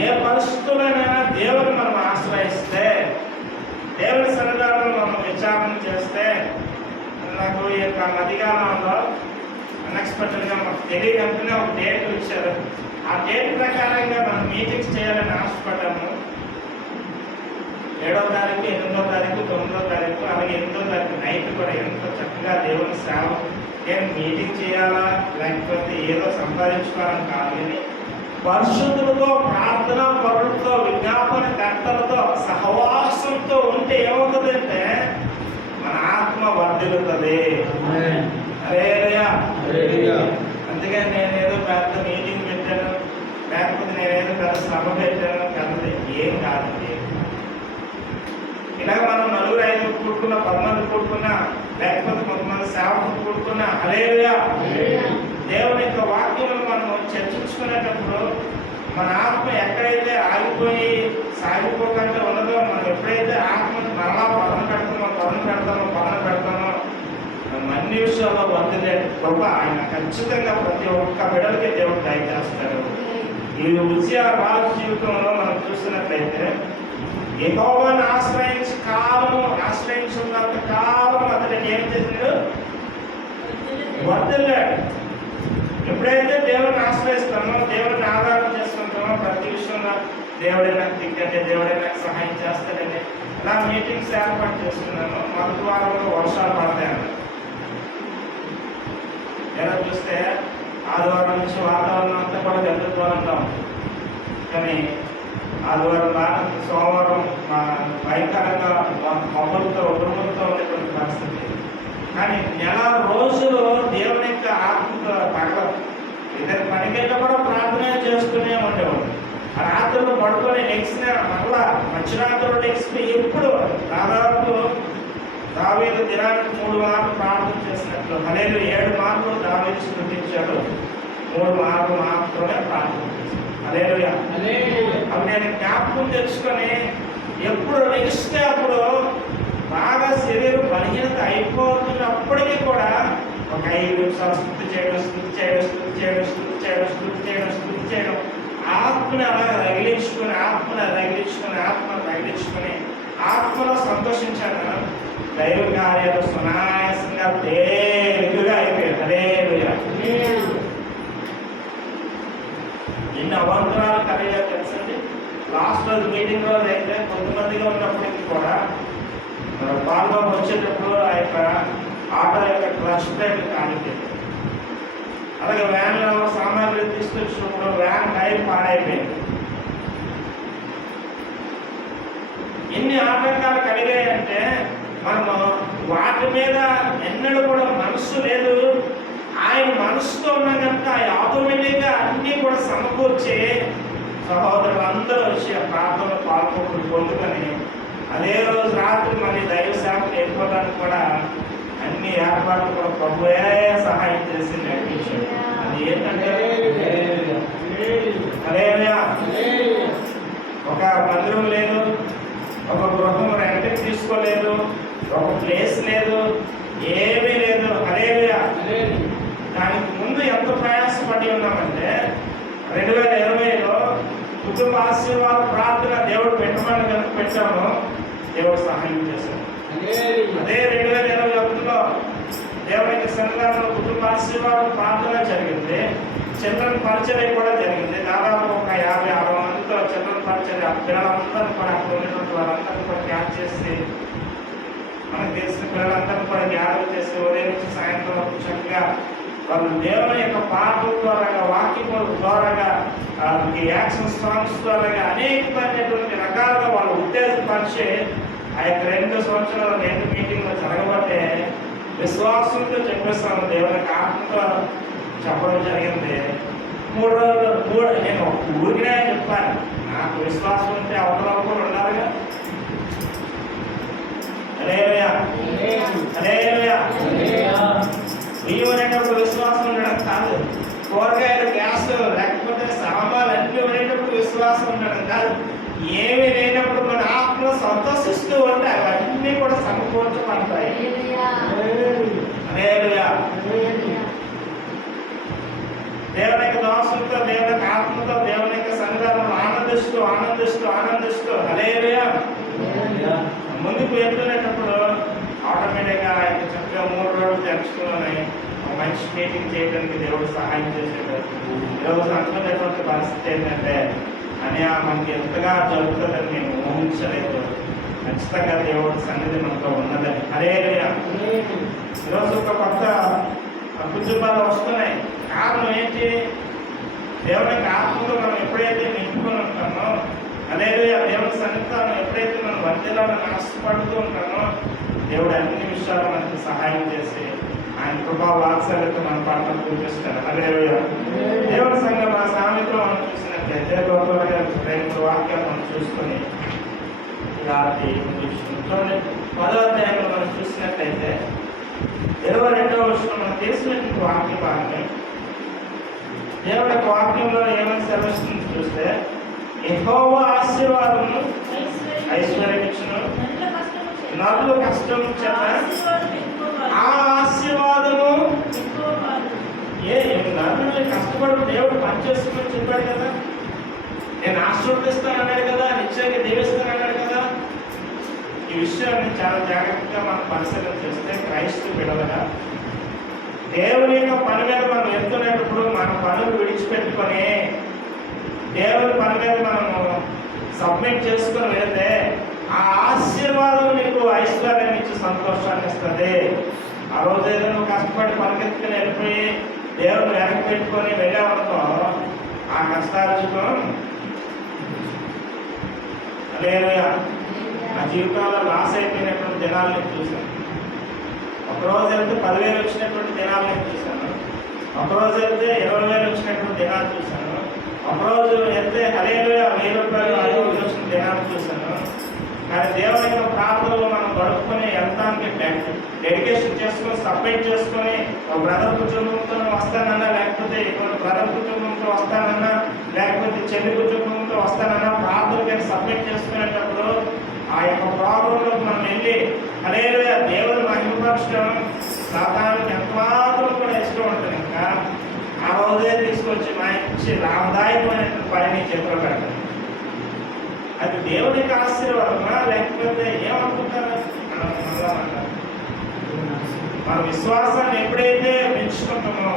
ఏ పరిస్థితులైనా దేవుని మనం ఆశ్రయిస్తే, దేవుని సన్నిధానంలో మనం విచారణ చేస్తే, నాకు ఈ యొక్క మధ్యకాలంలో అన్ఎక్స్పెక్టెడ్గా మాకు తెలియకంటేనే ఒక డేట్ ఇచ్చారు. ఆ డేట్ ప్రకారంగా మనం మీటింగ్స్ చేయాలని ఆశపడ్డాము. 7వ తారీఖు, 8వ తారీఖు, 9వ తారీఖు, అలాగే 8వ తారీఖు నైట్ కూడా ఎంత చక్కగా దేవుని సేవ. నేను మీటింగ్ చేయాలా లేకపోతే ఏదో సంపాదించుకోవాలని కాదు, కానీ పరిశుద్ధులతో, ప్రార్థన పరులతో, విజ్ఞాపన కర్తలతో, సహవాసంతో ఉంటే ఏమవుతుందంటే మన ఆత్మ వర్ధిల్లుతుంది. హల్లెలూయా. అందుకని నేనేదో పెద్ద మీటింగ్ పెట్టాను, లేకపోతే నేనేదో పెద్ద సభ పెట్టాను, పెద్దది ఏం కాదండి. ఇలాగ మనం 4, 5 కూడుకున్నా, 10 మంది కూడుకున్నా, లేకపోతే కొంతమంది సేవకులు కూడుకున్నా, హల్లెలూయా, దేవుని యొక్క వాక్యం మనం చర్చించుకునేటప్పుడు మన ఆత్మ ఎక్కడైతే ఆగిపోయి సాగిపోకుండా ఉన్నదో, మనం ఎప్పుడైతే ఆత్మను మరలా పదన పెడతామో అన్ని విషయాల్లో వర్ధిల్లేడు కృప ఆయన ఖచ్చితంగా ప్రతి ఒక్క బిడ్డలకి దేవుడు దయచేస్తాడు. ఈ ఉజ్జియా రాజు జీవితంలో మనం చూసినట్లయితే యెహోవాను ఆశ్రయించినంత కాలం అతడిని ఏం చేశాడు? వర్ధిల్లాడు. ఎప్పుడైతే దేవుడిని ఆశ్రయిస్తామో, దేవుడిని ఆధారం చేసుకుంటామో, ప్రతి విషయంలో దేవుడే నాకు దిగ్గండి, దేవుడే నాకు సహాయం చేస్తాడండి. ఇలా మీటింగ్స్ ఏర్పాటు చేస్తున్నాను. మొదటి వారంలో వర్షాలు పడతాయన్న. ఎలా చూస్తే ఆదివారం నుంచి వాతావరణం అంతా కూడా వెళ్తూ ఉంటాం, కానీ ఆదివారం రాత్రి సోమవారం భయంకరంగా మబ్బులతో ఉరుములతో ఉన్నటువంటి పరిస్థితి. కానీ నెల రోజులు దేవుని యొక్క ఆత్మతో పగల ఇద్దరు పనికెళ్ళ కూడా ప్రార్థన చేసుకునే ఉండేవాడు. ఆ రాత్రులు పడుకొని లెక్సిన మరలా మధ్యరాత్రులు లెక్సిన ఎప్పుడు దాదాపు దావీదు దినానికి 3 మార్లు ప్రార్థన చేసినట్లు. హల్లెలూయా. 7 మార్లు దావీదు స్తుతించాడు, 3 మార్లు మాత్రమే ప్రార్థన చేశాడు. హల్లెలూయా. అవి నేను జ్ఞాపకం తెచ్చుకొని ఎప్పుడు లెగిస్తే అప్పుడు బాగా శరీరం బలహీనత అయిపోతున్నప్పటికీ కూడా ఒక 5 నిమిషాలు స్తుతి చేయడం, ఆత్మని అలా రగిలించుకొని ఆత్మలో సంతోషించాను. దైవ కార్యాలు సునాయాసంగా తేలికగా అయిపోయాయి. హల్లెలూయా. ఎన్ని అవాంతరాలు కలిగా తెలుసండి. లాస్ట్ రోజు మీటింగ్ రోజు అయితే కొంతమందిగా ఉన్నప్పటికీ కూడా పాల్గొని వచ్చేటప్పుడు ఆ యొక్క ఆటో యొక్క క్లచ్ ప్లేట్ కాలిపోయింది. అలాగే వ్యాన్లో సామాగ్రి తీసుకొచ్చినప్పుడు వ్యాన్ టైర్ పాడైపోయింది. ఎన్ని ఆటంకాలు కలిగాయంటే మనము వాటి మీద ఎన్నడూ కూడా మనస్సు లేదు. ఆయన మనసుతో ఉన్నా కనుక ఆటోమేటిక్గా అన్నీ కూడా సమకూర్చి సహోదరులందరూ వచ్చి ఆ ప్రార్థనలో పొందుకొని అదే రోజు రాత్రి మళ్ళీ దైవ సేవకు వెళ్ళిపోవడానికి కూడా అన్ని ఏర్పాట్లు కూడా ప్రభువే సహాయం చేసి నడిపించాడు. అది ఏంటంటే హల్లెలూయా, ఒక మందిరం లేదు, ఒక గృహం రెంట్కి తీసుకోలేదు, ఒక ప్లేస్ లేదు, ఏమీ లేదు. హల్లెలూయా. దానికి ముందు ఎంత ప్రయాసపడి ఉన్నామంటే 2020లో కుటుంబ ఆశీర్వాద ప్రార్థన దేవుడు పెట్టమని కనుక పెట్టాము, దేవుడు సహాయం చేశాడు. అదే 2021లో దేవునికి సన్నిధానంలో కుటుంబ ఆశీర్వాద ప్రార్థన జరిగింది, చిల్డ్రన్ పరిచర్య కూడా జరిగింది. దాదాపు ఒక 50-60 మందితో చిల్డ్రన్ పరిచర్య పిల్లలందరూ కూడా అక్కడ ఉన్నటువంటి వారందరూ కూడా క్యాచ్ చేసి, మనకు తెలిసిన పిల్లలందరూ కూడా గ్యాదర్ చేసి ఉదయం నుంచి సాయంత్రం వరకు చక్కగా వాళ్ళు దేవుని యొక్క పాటల ద్వారా, వాక్యముల ద్వారా, యాక్షన్ సాంగ్స్ ద్వారా అనేకమైనటువంటి రకాలుగా వాళ్ళు ఉత్తేజపరిచి ఆ యొక్క 2 సంవత్సరాల 2 మీటింగ్లు జరగబట్టే విశ్వాసంతో చెప్పేస్తాను. దేవునికి ఆత్మతో చెప్పడం జరిగింది. 3 రోజులు నేను ఊరికినే చెప్పాను, నాకు విశ్వాసం ఉంటే అవతల కూడా ఉండాలిగా. హల్లెలూయా. బియ్యం అనేటప్పుడు విశ్వాసం ఉండడం కాదు, కూరగాయలు, గ్యాస్ లేకపోతే సామాన్లు అన్నీ ఉండేటప్పుడు విశ్వాసం ఉండడం కాదు. ఏమి లేనప్పుడు మన ఆత్మలో సంతోషిస్తూ ఉంటే అవన్నీ కూడా సమకూర్చబడతాయి. హల్లెలూయా. దేవుని యొక్క దాసులతో, దేవుని యొక్క ఆత్మతో, దేవుని యొక్క సన్నిధానంలో ఆనందిస్తూ హల్లెలూయా ముందుకు వెళ్తున్నప్పుడు ఆటోమేటిక్గా ఆయన చక్కగా 3 రోజులు తెరుచుకుని ఒక మంచి మీటింగ్ చేయడానికి దేవుడు సహాయం చేసేవాడు. ఈరోజు అనుకున్నటువంటి పరిస్థితి ఏంటంటే అని మనకి ఎంతగా జరుగుతుందని మేము ఊహించలేదు. ఖచ్చితంగా దేవుడి సన్నిధి మనతో ఉన్నదని. హల్లెలూయా. ఈరోజు ఒక కొత్త కుటుంబాలు వస్తున్నాయి. కారణం ఏంటి? దేవుని యొక్క ఆత్మలో మనం ఎప్పుడైతే నింపుకొని ఉంటామో, హల్లెలూయా, దేవుని సన్నిధానం ఎప్పుడైతే మనం వర్ధిల్లాలని ఆశపడుతూ ఉంటామో, దేవుడు అన్ని విషయాలు మనకి సహాయం చేసి ఆయన కృపా వాత్సల్యత మన పట్ల చూపిస్తారు. హల్లెలూయా. దేవుని సంఘం ఆ సామెతలో మనం చూసినట్లయితే గొప్పగా వాక్యాలు మనం చూసుకొని రాత్రి చూడండి 10వ అధ్యాయంలో మనం చూసినట్లయితే 22వ వచనం మనం చేసినటువంటి వాక్య భాగమే. దేవుడి యొక్క వాక్యంలో ఏమైనా సెలవుస్తుంది చూస్తే, యెహోవా ఆశీర్వాదము ఐశ్వర్యమిచ్చును, నరులు కష్టం చేత ఆ ఆశీర్వాదము నరులు కష్టపడి దేవుడు పనిచేస్తుందని చెప్పాడు కదా, నేను ఆశీర్వదిస్తాను అన్నాడు కదా, నిశ్చయంగా దీవిస్తాను అన్నాడు కదా. ఈ విషయాన్ని చాలా జాగ్రత్తగా మనం పరిశీలన చేస్తే క్రైస్తవ బిడ్డలుగా దేవుని యొక్క పని మీద మనం వెళ్తున్నప్పుడు మన పనులు విడిచిపెట్టుకొని దేవుని పని మీద మనము సబ్మిట్ చేసుకొని వెళితే ఆ ఆశీర్వాదం నీకు ఐశ్వర్యం ఇచ్చి సంతోషాన్ని ఇస్తుంది. ఆ రోజు ఏదో నువ్వు కష్టపడి పనికెత్తుకుని వెళ్ళిపోయి దేవుని వెనక్కి పెట్టుకొని వెళ్ళామనుకో, ఆ కష్టార్జితం హల్లెలూయా నా జీవితంలో లాస్ అయిపోయినటువంటి దినాలు నేను చూశాను. ఒకరోజు వెళ్తే 10,000 వచ్చినటువంటి దినాలు నేను చూశాను. ఒకరోజు వెళ్తే 20,000 వచ్చినటువంటి దినాలు చూశాను. ఒకరోజు వెళ్తే హల్లెలూయా 1,000 రూపాయలు 5,000 వచ్చిన దినాలు చూశాను. కానీ దేవుని యొక్క ప్రార్థనలో మనం గడుపుకొని వెళ్తానికి డెడికేషన్ చేసుకొని సబ్మిట్ చేసుకొని ఒక బ్రదర్ కుటుంబంతో వస్తానన్నా, లేకపోతే ఇంకొక బ్రదర్ కుటుంబంతో వస్తానన్నా, లేకపోతే చెల్లి కుటుంబంతో వస్తానన్నా ప్రార్థన మీద సబ్మిట్ చేసుకునేటప్పుడు ఆ యొక్క ప్రాబ్లంలో మనం వెళ్ళి హల్లెలూయా దేవుని మహిమపరచడం సాతానునికి ఎంతమాత్రం కూడా ఇష్టం ఉంటుంది. ఇంకా ఆ రోజే తీసుకొచ్చి మంచి లాభదాయకమైనటువంటి పని నీ చేతిలో పెట్టండి. అది దేవునికి ఆశీర్వాదమా లేకపోతే ఏమనుకుంటారు? మన విశ్వాసాన్ని ఎప్పుడైతే పెంచుకుంటామో,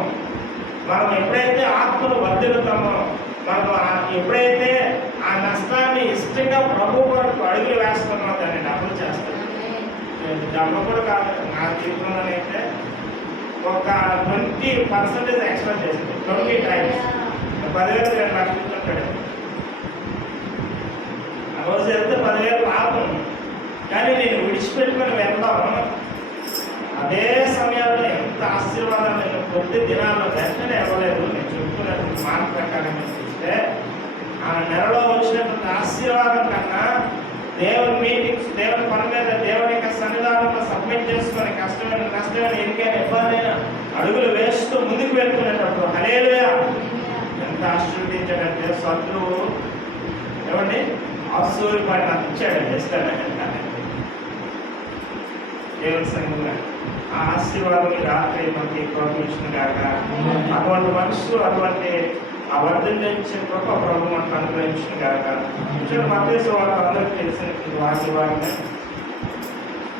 మనం ఎప్పుడైతే ఆత్మను వర్ధిల్లుతామో, మనం ఎప్పుడైతే ఆ నష్టాన్ని ఇష్టంగా ప్రభు వరకు అడుగులు వేస్తున్నామో దాన్ని డబ్బులు చేస్తాం. డబ్బు కూడా కాదు, నా జీవితంలోనైతే ఒక 20% ఎక్స్ట్రా చేసింది. 20 టైమ్స్ 10,000 2 లక్షలు ఉంటాడు. ఆ రోజు వెళ్తే 10,000 లాభం. కానీ నేను విడిచిపెట్టుకొని వెళ్దాం, అదే సమయాల్లో ఎంత ఆశీర్వాదం నేను కొద్ది దినాల్లో వెంటనే ఇవ్వలేదు. నేను చెప్తున్నటువంటి మాట ప్రకారం చూస్తే ఆ నెలలో వచ్చినటువంటి ఆశీర్వాదం కన్నా దేవుని మీటింగ్స్, దేవుని పని మీద దేవుని యొక్క సన్నిధానంలో సబ్మిట్ చేసుకొని కష్టమైన నష్టమైన ఎరికైన ఇబ్బందైన అడుగులు వేస్తూ ముందుకు వెళ్తున్నప్పుడు హల్లెలూయా ఎంత ఆశీర్వదించాడంటే శత్రువు ఏమండి ఆశీర్వాదం నాకు ఇచ్చాడు చేస్తాడని దేవుని సంఘంగా ఆ ఆశీర్వాదం రాత్రి మనకి ప్రోత్సహించిన కాక అటువంటి మనుషులు అటువంటి ఆ వర్ధించే గొప్ప ప్రభు మనకు అనుగ్రహించిన కాక. మత్తయి సువార్త అందరికీ తెలిసినటువంటి వాక్యమే.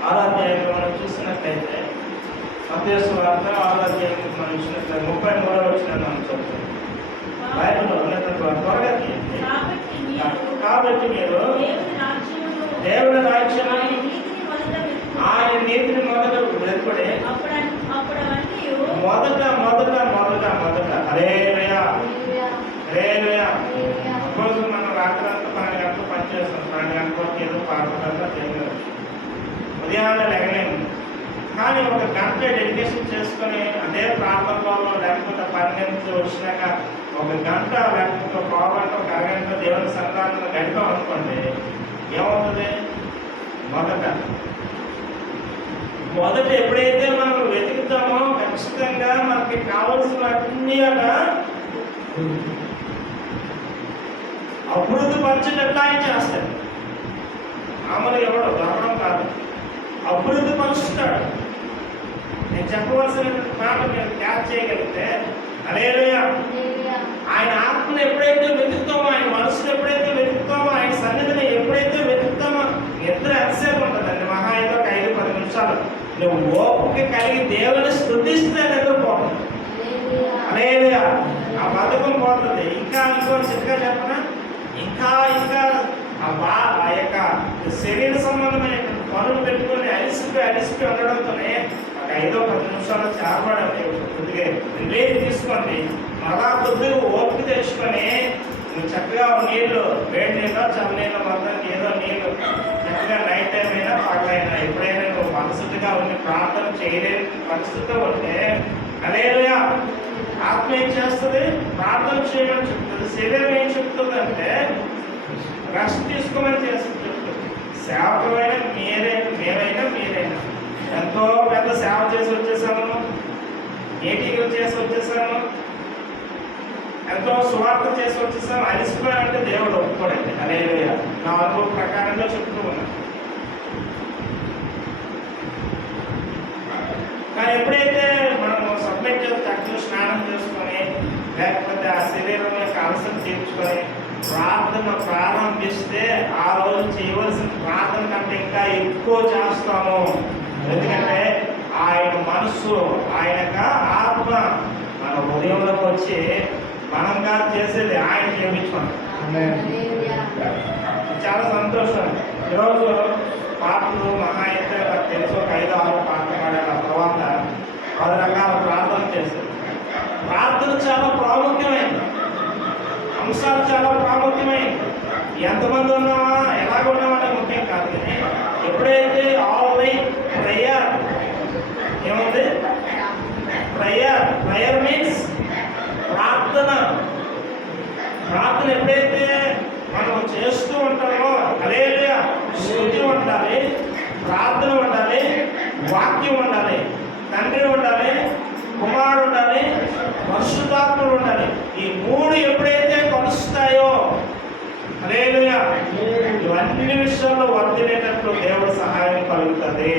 6వ అధ్యాయంలో మనం చూసినట్లయితే మత్తయి సువార్త 6వ అధ్యాయంలో మనం చూసినట్లయితే 33వ వచనం మనం చదువుతాం. బైబిల్లో ఉన్నటువంటి త్వరగా తీయండి. కాబట్టి మీరు దేవుని రాజ్యం ఆయన నీతిని మొదట వెతుకుడి. మొదట హల్లెలూయా హల్లెలూయా. రోజు మనం రాత్రంతా 12 గంటలు పనిచేస్తాం. 12 గంటలకు ఏదో పాడుతుందా తెలియదు. ఉదయాన్నే లేగలేము. కానీ ఒక గంట డెడికేషన్ చేసుకొని అదే ప్రాంతంలో లేకపోతే 12 గంటలు వచ్చినాక ఒక గంట లేకపోతే ఒక పావుగంట ఒక అరగంట దేవుని సన్నిధానంలో గడిపాం అనుకోండి, ఏమవుతుంది? మొదట ఎప్పుడైతే మనం వెతుకుతామో ఖచ్చితంగా మనకి కావలసిన అన్ని అభివృద్ధి పరిచేటట్లు ఆయన చేస్తాడు. మామూలు ఎవడో దొరకడం కాదు, అభివృద్ధి పరుస్తాడు. నేను చెప్పవలసిన మాట మీరు క్యాచ్ చేయగలిగితే హల్లెలూయా. ఆయన ఆత్మను ఎప్పుడైతే వెతుకుతామో, ఆయన మనసును ఎప్పుడైతే వెతుకుతామో, ఆయన సన్నిధిని ఎప్పుడైతే వెతుకుతామో, నిద్ర ఎంతసేపు ఉంటుందండి? మహా అయితే ఒక 5-10 నిమిషాలు నువ్వు ఓపిక కలిగి దేవుని స్తుతిస్తే నిద్రపోతుంది. హల్లెలూయా. ఆ బతుకం పోతుంది. ఇంకా ఇంకో చిట్కా చెప్పనా? ఇంకా ఆ యొక్క శరీర సంబంధమైన పనులు పెట్టుకొని అలిసిపోయి ఉండడంతోనే ఒక 5-10 నిమిషాలు చేరబడండి. కొద్దిగా రిలీఫ్ తీసుకోండి. మళ్ళా కొద్దిగా ఓపిక తెచ్చుకొని నువ్వు చక్కగా నీళ్ళు, వేడి నీళ్ళు, చల్ల నీళ్ళు, మొత్తం ఏదో నీళ్ళు చక్కగా నైట్ టైం అయినా పగలైనా ఎప్పుడైనా నువ్వు మనసుగా ఉండి ప్రార్థన చేయలేని పరిస్థితిలో ఉంటే హల్లెలూయా. ఆత్మ ఏం చేస్తుంది? ప్రార్థన చేయమని చెప్తుంది. శరీరం ఏం చెప్తుంది అంటే రెస్ట్ తీసుకోమని చెప్తుంది. సేవకులైన మీరైనా ఎంతో పెద్ద సేవ చేసి వచ్చేసాము, మీటింగ్లు చేసి వచ్చేసాము, ఎంతో సువార్త చేసి వచ్చేసాము. అలిసిపోయాలంటే దేవుడు ఒప్పుకోడండి. హల్లెలూయా. నా అనుభవం ప్రకారంగా చెప్తూ ఉన్నాను. కానీ ఎప్పుడైతే మనం సబ్మిట్ చేసి చక్కగా స్నానం చేసుకొని లేకపోతే ఆ శరీరం యొక్క అలసట తీర్చుకొని ప్రార్థన ప్రారంభిస్తే ఆ రోజు చేయవలసిన ప్రార్థన కంటే ఇంకా ఎక్కువ చేస్తాము. ఎందుకంటే ఆయన మనస్సు, ఆయన ఆత్మ మన హృదయంలోకి వచ్చి మనం కాదు చేసేది, ఆయన చేయించుకోండి. చాలా సంతోషం. ఈరోజు పాటలు మహా అయితే నాకు తెలుసు ఒక 5-6 పాటలు పాడారు. ఆ తర్వాత 10 రకాల ప్రార్థన చేశారు. ప్రార్థన చాలా ప్రాముఖ్యమైనది, అంశాలు చాలా ప్రాముఖ్యమైనది. ఎంతమంది ఉన్నావా, ఎలాగ ఉన్నావా అనేది ముఖ్యం కాదు. కానీ ఎప్పుడైతే ఆల్ ది ప్రేయర్ ఏముంది, ప్రేయర్ మీన్స్ ప్రార్థన ఎప్పుడైతే మనం చేస్తూ ఉంటామో హల్లెలూయా, స్తుతి ఉండాలి, ప్రార్థన ఉండాలి, వాక్యం ఉండాలి, తండ్రి ఉండాలి, కుమారుడు ఉండాలి, పరిశుద్ధాత్ముడు ఉండాలి. ఈ 3 ఎప్పుడైతే కలుస్తాయో హల్లెలూయా, ఇవన్నీ విషయాల్లో వర్ధిల్లేటట్లు దేవుడు సహాయం కలుగుతుంది.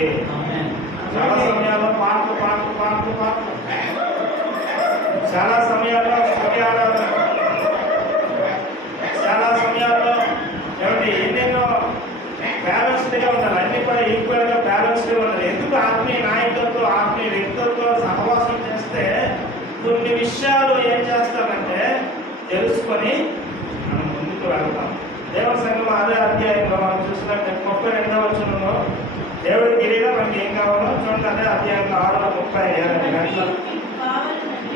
చాలా సమయాల్లో పాటలు చాలా సమయాల్లో చాలా సమయాల్లో ఏమంటే ఎన్నెన్నో బ్యాలెన్స్డ్గా ఉండాలి. అన్ని కూడా ఈక్వల్గా బ్యాలెన్స్డ్గా ఉండాలి. ఎందుకు ఆత్మీయ నాయకులతో ఆత్మీయ వ్యక్తులతో సహవాసం చేస్తే కొన్ని విషయాలు ఏం చేస్తామంటే తెలుసుకొని మనం ముందుకు వెళ్తాం. దేవుని సంఘం అదే అధ్యాయంలో మనం చూసినట్టే 32వ వచనంలో దేవుడి గిరిగా మనకి ఏం కావాలో చూడండి. అదే అధ్యాయంలో 6:37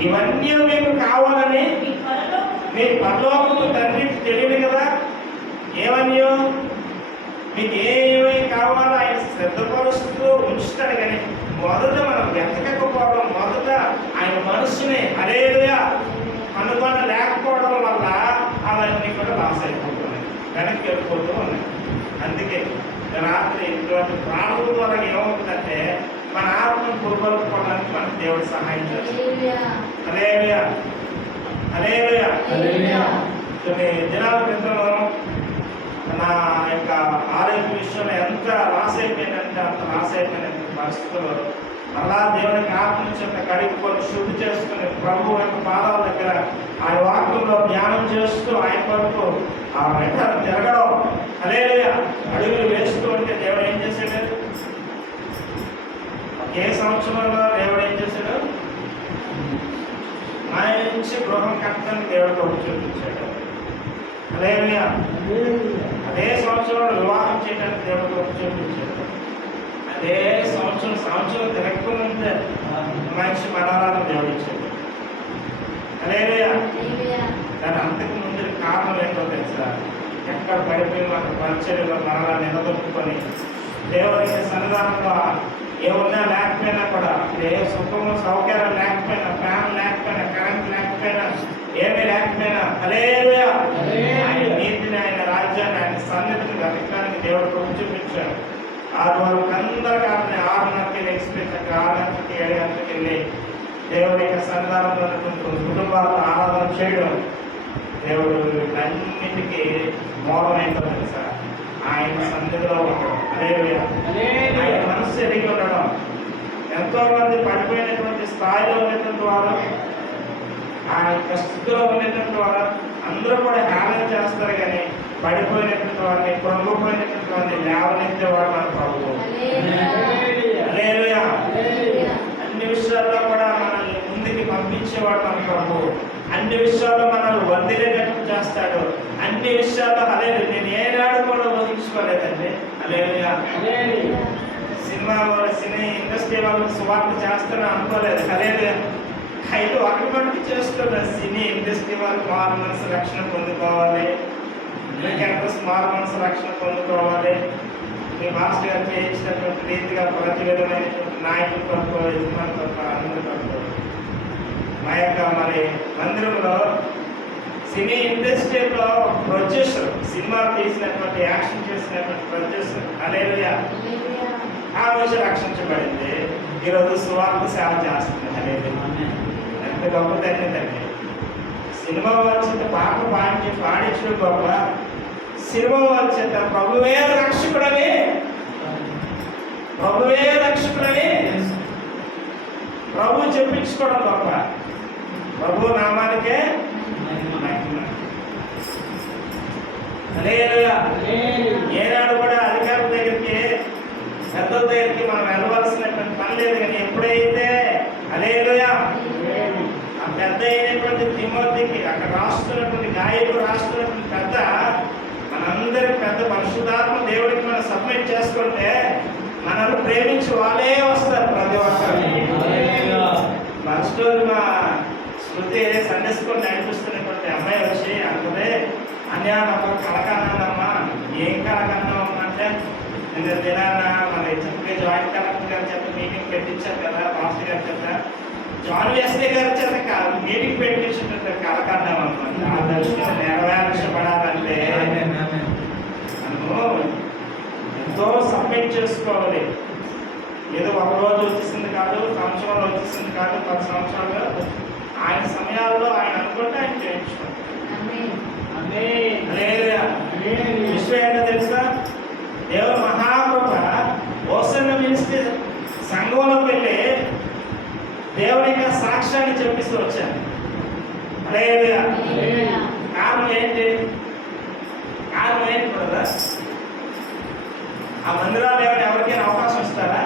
ఇవన్నీ మీకు కావాలని మీ పరలోకపు తండ్రికి తెలియదు కదా. ఏమన్యో మీకు ఏమేమి కావాలో ఆయన శ్రద్ధపరుస్తూ ఉంచుతాడు. కానీ మొదట మనం వెతకకపోవడం, మొదట ఆయన మనసుని హల్లెలూయా లేకపోవడం వల్ల అవన్నీ కూడా లాస్ అయిపోతున్నాయి, వెనక్కి వెళ్ళిపోతూ ఉన్నాయి. అందుకే రాత్రి ఇటువంటి ప్రాణుల ద్వారా ఏమవుతుందంటే మన ఆత్మను పురుగొల్పుకోవడానికి మనకు దేవుడు సహాయం చేస్తుంది. హల్లెలూయా. కొన్ని దినాల క్రితం నా యొక్క ఆరోగ్య విషయంలో ఎంత లాస్ అయిపోయిందంటే అంత లాస్ అయిపోయిన పరిస్థితుల్లో మళ్ళా దేవునికి ఆత్మ చేత కడుక్కొని శుద్ధి చేసుకుని ప్రభు యొక్క పాదాల దగ్గర ఆయన వాక్యంలో ధ్యానం చేస్తూ ఆయన కొరకు ఆ వెంట తిరగడం హల్లెలూయా అడుగులు వేస్తూ ఉంటే దేవుడు ఏం చేశాడు? ఏ సంవత్సరంలో దేవుడు ఏం చేశాడు? మంచి గృహం కట్టడానికి దేవుడు ప్రభు చూపించాడు. హల్లెలూయా. అదే సంవత్సరంలో వివాహం చేయడానికి దేవుడు ప్రభు చూపించాడు. అదే సంవత్సరం తిరగకుంటే మంచి మనవరాలను దేవుడు ఇచ్చాడు. హల్లెలూయా. దాని అంతకు ముందు కారణం ఏంటో తెలుసా? ఎక్కడ పడిపోయి మాకు పరిచర్యలో మరలా నిలదొక్కుని దేవుని సన్నిధానంలో ఏమన్నా లేకపోయినా కూడా ఏ సుఖము సౌకర్యం లేకపోయినా, ఫ్యాన్ లేకపోయినా, కరెంట్ లేకపోయినా, ఏమీ లేకపోయినా హల్లెలూయా ఆయన నీతిని, ఆయన రాజ్యాన్ని, ఆయన సన్నిధిని వెతకడానికి దేవుడు ప్రభు చూపించాడు. 6 వరకు అందరికీ 6:30 ఎక్స్ప్రెస్ 6:00 7 గంటలకు వెళ్ళి దేవుడి యొక్క సన్నిధానంలో ఉన్నటువంటి కుటుంబాలను ఆరాధన చేయడం దేవుడు అన్నిటికీ మూలమైంది సార్. ఆయన సన్నిధిలో ఉండడం హల్లెలూయా. ఆయన మనసు ఎరిగి ఉండడం. ఎంతో మంది పడిపోయినటువంటి స్థాయిలో ఉన్నటువంటి వారు, ఆ యొక్క స్థితిలో ఉన్నటువంటి వారు అందరూ కూడా హేళన చేస్తారు. కానీ పడిపోయినటువంటి వారిని, కృంగిపోయినటువంటి వారిని లేవనెత్తేవాడు మన ప్రభువు. హల్లెలూయా. అన్ని విషయాల్లో కూడా మనల్ని ముందుకి పంపించేవాడు మన ప్రభువు. అన్ని విషయాల్లో మనల్ని వదిలేటట్టు చేస్తాడు. అన్ని విషయాల్లో అదే నేను ఏనాడు కూడా ఊహించుకోలేదండి. అదే సినీ ఇండస్ట్రీ వాళ్ళకి సువార్త చేస్తాను అనుకోలేదు. అదే అయితే ఒకటి మటుకు చేస్తున్నారు. సినీ ఇండస్ట్రీ వాళ్ళు మారు మనసు రక్షణ పొందుకోవాలి, క్యాంపస్ మారు మనసు రక్షణ పొందుకోవాలి. మీ మాస్టర్ గారు చేయించినటువంటి రీతిగా ప్రతి విధమైనటువంటి నాయకులు తక్కువ, యజమాని తక్కువ, అందరూ తక్కువ. మా యొక్క మరి మందిరంలో సినీ ఇండస్ట్రీలో ప్రొడ్యూసర్, సినిమా తీసినటువంటి యాక్షన్ చేసినటువంటి ప్రొడ్యూసర్ హల్లెలూయా ఆ రోజు రక్షించబడింది. ఈరోజు సువార్త సేవ చేస్తుంది. హల్లెలూయా ఎంత గొప్ప ధన్యతండి. సినిమా వచ్చేట పాట పాడించడం గొప్ప, సినిమా వచ్చేట ప్రభువే రక్షకుడని ప్రభు చెప్పించుకోవడం గొప్ప. ప్రభు నామానికే మహిమ. హల్లెలూయా. ఏనాడు కూడా అధికారుల దగ్గరికి, పెద్దల దగ్గరికి మనం వెళ్ళవలసినటువంటి పని లేదు. కానీ ఎప్పుడైతే హల్లెలూయా ఆ పెద్ద అయినటువంటి తిమోతికి అక్కడ రాస్తున్నటువంటి గాయకుడు రాస్తున్నటువంటి పెద్ద, మనందరి పెద్ద పరిశుద్ధాత్మ దేవుడికి మనం సబ్మిట్ చేసుకుంటే మనల్ని ప్రేమించి వాళ్ళే వస్తారు. ప్రతి ఒక్కరు ఫస్ట్ మా శృతి సండే స్కూల్ నడిపిస్తున్నటువంటి అమ్మాయి వచ్చి అనుకుంటే, అన్యా నాకు కలకన్నానమ్మా. ఏం కలకన్నామమ్మా అంటే, నిన్న దినాన మరి చక్కగా జాయింట్ కలెక్టర్ గారి చేత మీటింగ్ పెట్టించారు కదా, మాస్టర్ గారి చేత జాన్ వెస్లీ గారి చేత మీటింగ్ పెట్టించినట్టు కలకన్నామమ్మా. ఆ దర్శనం నెరవేర్చబడాలంటే మనము ఎంతో సబ్మిట్ చేసుకోవాలి. ఏదో ఒక రోజు వచ్చేసింది కాదు, సంవత్సరంలో వచ్చేసింది కాదు, 10 సంవత్సరాలు ఆయన సమయాల్లో ఆయన అనుకుంటే ఆయన చేయించుకోండి. విషయం ఏంటో తెలుసా? దేవుడు మహాకృప. ఓసన్న మినిస్ట్రీ సంఘంలో వెళ్ళి దేవుడి యొక్క సాక్ష్యాన్ని చెప్పిస్తూ వచ్చాను. హల్లెలూయా. కారణం ఏంటి కదా? ఆ మందిరాలు ఎవరికైనా అవకాశం ఇస్తారా?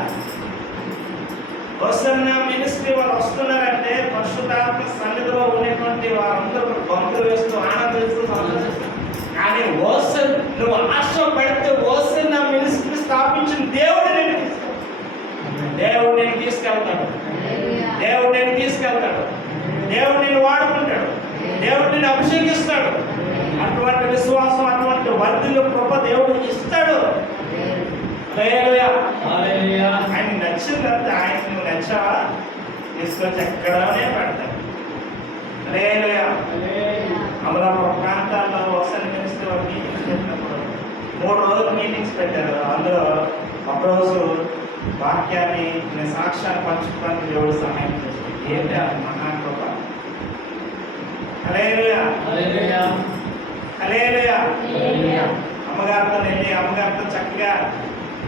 ఓసన్న మినిస్ట్రీ వాళ్ళు వస్తున్నారంటే పరిశుద్ధాత్మ సన్నిధిలో ఉన్నటువంటి వారందరూ గొంతులు వేస్తూ ఆనందిస్తూ సంతోషిస్తారు. కానీ నువ్వు ఆశ పెడితే ఓసన్న మినిస్ట్రీ స్థాపించిన దేవుడు నేను తీసుకెళ్తాడు. దేవుడు నేను వాడుకుంటాడు. దేవుడు నేను అభిషేకిస్తాడు. అటువంటి విశ్వాసం, అటువంటి వర్ధిల్లు కృప దేవుడు ఇస్తాడు. ఆయన నచ్చిందంటే, ఆయన నువ్వు నచ్చావా తీసుకొచ్చి ఎక్కడనే పెడతాడు. అమలాపురం ప్రాంతాల్లో ఒకసారి మినిస్ట్రీ మీటింగ్స్ పెట్టినప్పుడు 3 రోజులు మీటింగ్స్ పెట్టారు. అందులో ఒకరోజు వాక్యాన్ని నేను సాక్ష్యాన్ని పంచుకోవడానికి దేవుడు సహాయం చేస్తాడు. ఏంటి మహాకృప. హల్లెలూయా. అమ్మగారితో వెళ్ళి అమ్మగారితో చక్కగా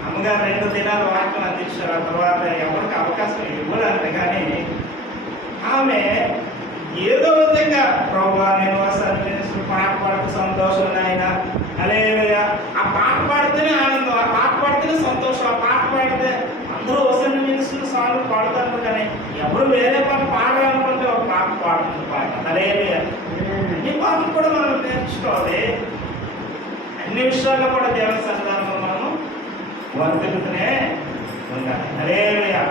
అమ్మగారు 2 దినాలు వాక్యం అందించారు. ఆ తర్వాత ఎవరికి అవకాశం ఇవ్వలేదు. కానీ ఆమె ఏదో విధంగా ప్రభువా నేను అసలు పాట పాడుతూ సంతోషం ఆయన. హల్లెలూయా. ఆ పాట పాడితేనే ఆనందం, ఆ పాట పాడితేనే సంతోషం. ఆ పాట పాడితే అందరూ వసంత మినిస్ట్రీ సాంగ్ పాడుతారు. కానీ ఎవరు వేరే పాట పాడాలనుకుంటే ఒక పాట పాడుతుంది పాట. హల్లెలూయా. అన్ని పాటలు కూడా మనం నేర్చుకోవాలి. అన్ని విషయాల్లో కూడా దేవుని సన్నిధానంలో మనము వర్తిల్లుతూనే ఉండాలి. హల్లెలూయా.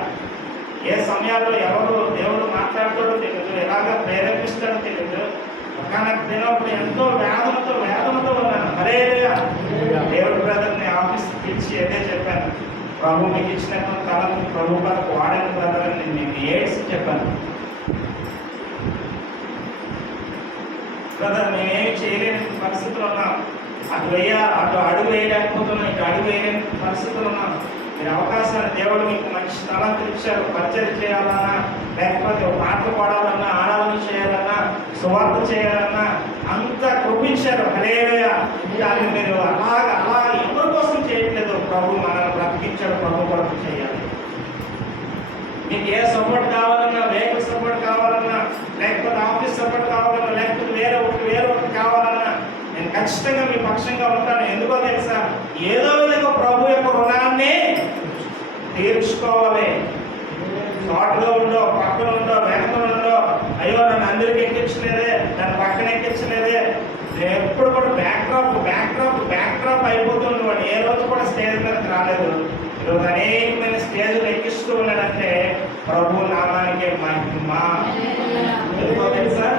ఏ సమయాల్లో ఎవరు దేవుడు మాట్లాడతాడో తెలియదు, ఎలాగ ప్రేరేపిస్తాడో తెలియదు. ఒకనొక దినప్పుడు ఎంతో వేదనతో ఉన్నాను. హల్లెలూయా. దేవుడు బ్రదర్ని ఆఫీస్కి పిలిచి అదే చెప్పాను, ప్రభు మీకు ఇచ్చినటువంటి తలను ప్రభు గారికి వాడని బ్రదర్ అని నేను ఏడ్చి చెప్పాను. బ్రదర్ మేమేమి చేయలేని పరిస్థితులు ఉన్నాం. అటు అడుగు వేయలేకపోతున్నాం, ఇటు అడుగు వేయలేని పరిస్థితులు ఉన్నాం. మీరు అవకాశాన్ని దేవుడు మీకు మంచి స్థలం ఇచ్చారు. పరిచయం చేయాలన్నా, లేకపోతే పాటలు పాడాలన్నా, ఆరాధన చేయాలన్నా, సువార్త చేయాలన్నా అంతా కృపించారు. హల్లెలూయా. దాన్ని మీరు అలా ఎవరి కోసం చేయట్లేదు. ప్రభు మనల్ని బ్రతికించాడు. ప్రభు కొరకు చేయాలి. మీకు ఏ సపోర్ట్ కావాలన్నా, వెహికల్ సపోర్ట్ కావాలన్నా, లేకపోతే ఆఫీస్ సపోర్ట్ కావాలన్నా, లేకపోతే వేరే ఒకటి కావాలన్నా నేను ఖచ్చితంగా మీ పక్షంగా ఉంటాను. ఎందుకో తెలుసా? ఏదో విధంగా ప్రభు యొక్క రుణాన్ని తీర్చుకోవాలి. షార్ట్గా ఉండో, పక్కన ఉండో, వెనకలు ఉండో, అయ్యో నన్ను అందరికీ ఎక్కించలేదే, ఎక్కించలేదే. నేను ఎప్పుడు కూడా బ్యాక్ డ్రాప్ అయిపోతుంది. వాడు ఏ రోజు కూడా స్టేజ్ మీదకి రాలేదు. ఈరోజు అనేకమైన స్టేజ్లు ఎక్కిస్తూ ఉన్నాడంటే ప్రభు నామానికే మహిమ. ఎందుకో తెలుసా?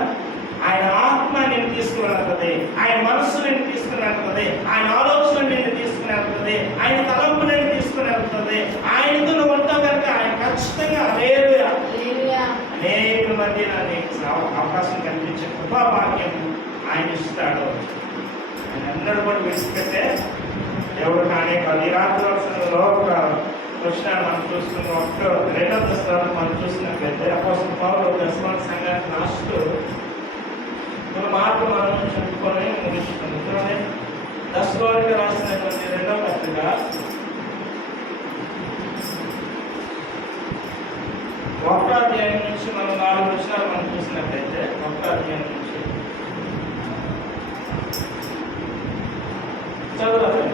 ఆయన ఆత్మ నేను తీసుకుని వెళ్తుంది, ఆయన మనస్సు నేను తీసుకుని వెళ్తుంది, ఆయన ఆలోచన నేను తీసుకుని వెళ్తుంది, ఆయన తలంపు నేను తీసుకుని వెళ్తుంది. ఆయనతో నువ్వు ఉంటావు కనుక ఆయన ఖచ్చితంగా అనేక మంది నాకు అవకాశం కల్పించే కృపాభాగ్యం ఆయన ఇస్తాడు. ఆయన అందరూ కూడా విడిచిపెట్టే ఎవరు కానీ ఈ రాత్రి వర్షంలో ఒక క్వశ్చన్ మనం చూసుకున్న రెండవ దశలో మనం చూసినట్లయితే అపోస్తలుడైన పౌలు దశలోని సంఘానికి రాస్తూ మన మాటలు మనం చెప్పుకొని ముగిస్తున్నాం. చూడండి, దశలోనికి రాసినటువంటి రెండవ పత్రిక 1వ అధ్యాయం నుంచి మనం 4 వచనాలు మనం చూసినట్లయితే 1వ అధ్యాయం నుంచి చదవాలి.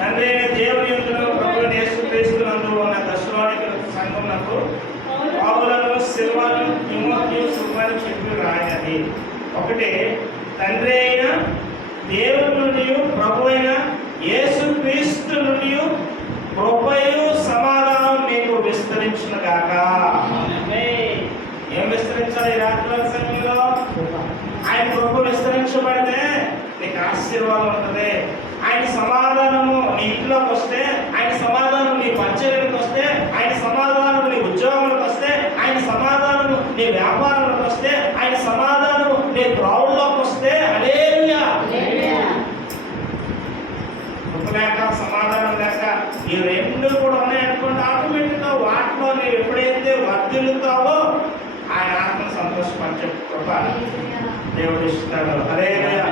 తండ్రి దేవుని యందు ప్రభువైన యేసుక్రీస్తునందు ఉన్న దశలోనికైన సంఘమునకు పౌలును సిల్వాను తిమోతియు శుభమని చెప్పి రాయనది ఒకటి, తండ్రి అయిన దేవుని నుండి ప్రభువైన యేసుక్రీస్తు నుండి కృపయు సమాధానం మీకు విస్తరించునుగాక. ఏం విస్తరించాలి? రాత్రి సమయంలో ఆయన కృప విస్తరించబడితే నీకు ఆశీర్వాదం ఉంటుంది. ఆయన సమాధానము నీ ఇంట్లోకి వస్తే, ఆయన సమాధానం నీ పరిచర్యలకు వస్తే, ఆయన సమాధానం నీ ఉద్యోగంలోకి వస్తే, ఆయన సమాధానము నీ వ్యాపారంలోకి వస్తే, ఆయన సమాధానము నీ త్రోవల్లోకి వస్తే, హల్లెలూయా. కృప లేక సమాధానం లేక ఈ రెండు కూడా ఉన్నాయనుకోండి, ఆటోమేటిక్గా వాటిలో నీవు ఎప్పుడైతే వర్ధిల్లుతావో ఆయన ఆత్మను సంతోషపరిచే కృప దేవుడు ఇస్తాడు. హల్లెలూయా.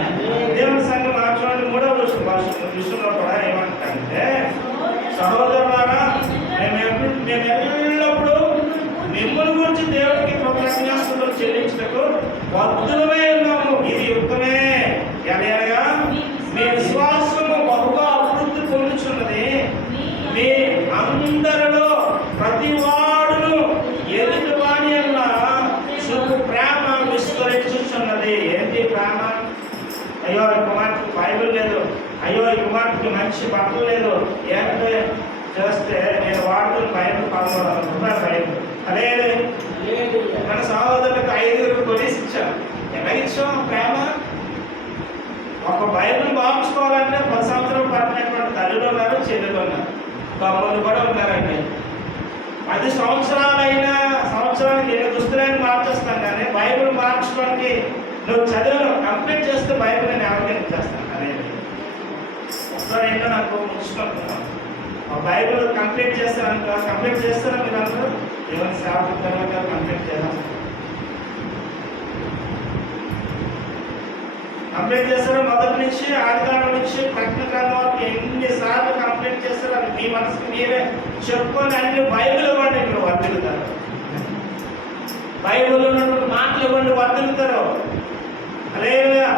దేవుని సంఘం చూడండి, 3వ విషయంలో కూడా ఏమంటారంటే, సహోదరులారా మేము ఎల్లప్పుడూ మిమ్మల్ని గురించి దేవుడికి కృతజ్ఞతాస్తుతులు చెల్లించుటకు బద్ధులమై ఉన్నాము. ఇది యుక్తమే. ఎలాగా మీ విశ్వాసము బహుగా అభివృద్ధి పొందుచున్నది. మీ అందరిలో ప్రతి వాడును ఎదుటి వాని అన్న శుభ ప్రేమ విస్తరించుచున్నది. ఏంటి ప్రేమ? అయ్యో ఈ కుమార్తెకి బైబిల్ లేదు, అయ్యో ఈ కుమార్తెకి మంచి బట్టలు లేదు, ఏంటంటే చేస్తే నేను వాడుతున్న బైబిల్ 1300 రూపాయలు బైబిల్. అదే మన సహోదరులకు 5 కొనేసి ఇచ్చాను. ఎలాగిచ్చాం ప్రేమ? ఒక బైబిల్ బాగుంచుకోవాలంటే 10 సంవత్సరాలు పట్టినటువంటి తల్లులు ఉన్నారు, చెల్లెలు ఉన్నారు, తమ్ముళ్ళు కూడా ఉన్నారండి. 10 సంవత్సరాలైనా సంవత్సరానికి 2 దుస్తులని మార్చేస్తాం, కానీ బైబిల్ మార్చడానికి నువ్వు చదువును కంప్లీట్ చేస్తే బైబిల్ నేను ఎవరికైనా చేస్తాను. అదే ఒకసారి ఏంటో నాకు ముచ్చుకుంటున్నాను. బైబిల్ కంప్లీట్ చేస్తాను, కంప్లీట్ చేస్తారా మీరు అందరూ? దేవుని సేవకులుగా కంప్లీట్ చేస్తాను. కంప్లీట్ చేస్తారో మొదటి నుంచి ఆదికాండం నుంచి ప్రకటన గ్రంథం వరకు ఎన్నిసార్లు కంప్లీట్ చేస్తారో అది మీ మనసుకు మీరే చెప్పుకొని అన్ని బైబిల్ ఇవ్వండి, ఇప్పుడు వర్తిల్లుతారు. బైబిల్ మాటలు ఇవ్వండి, వర్తిల్లుతారు. హల్లెలూయా.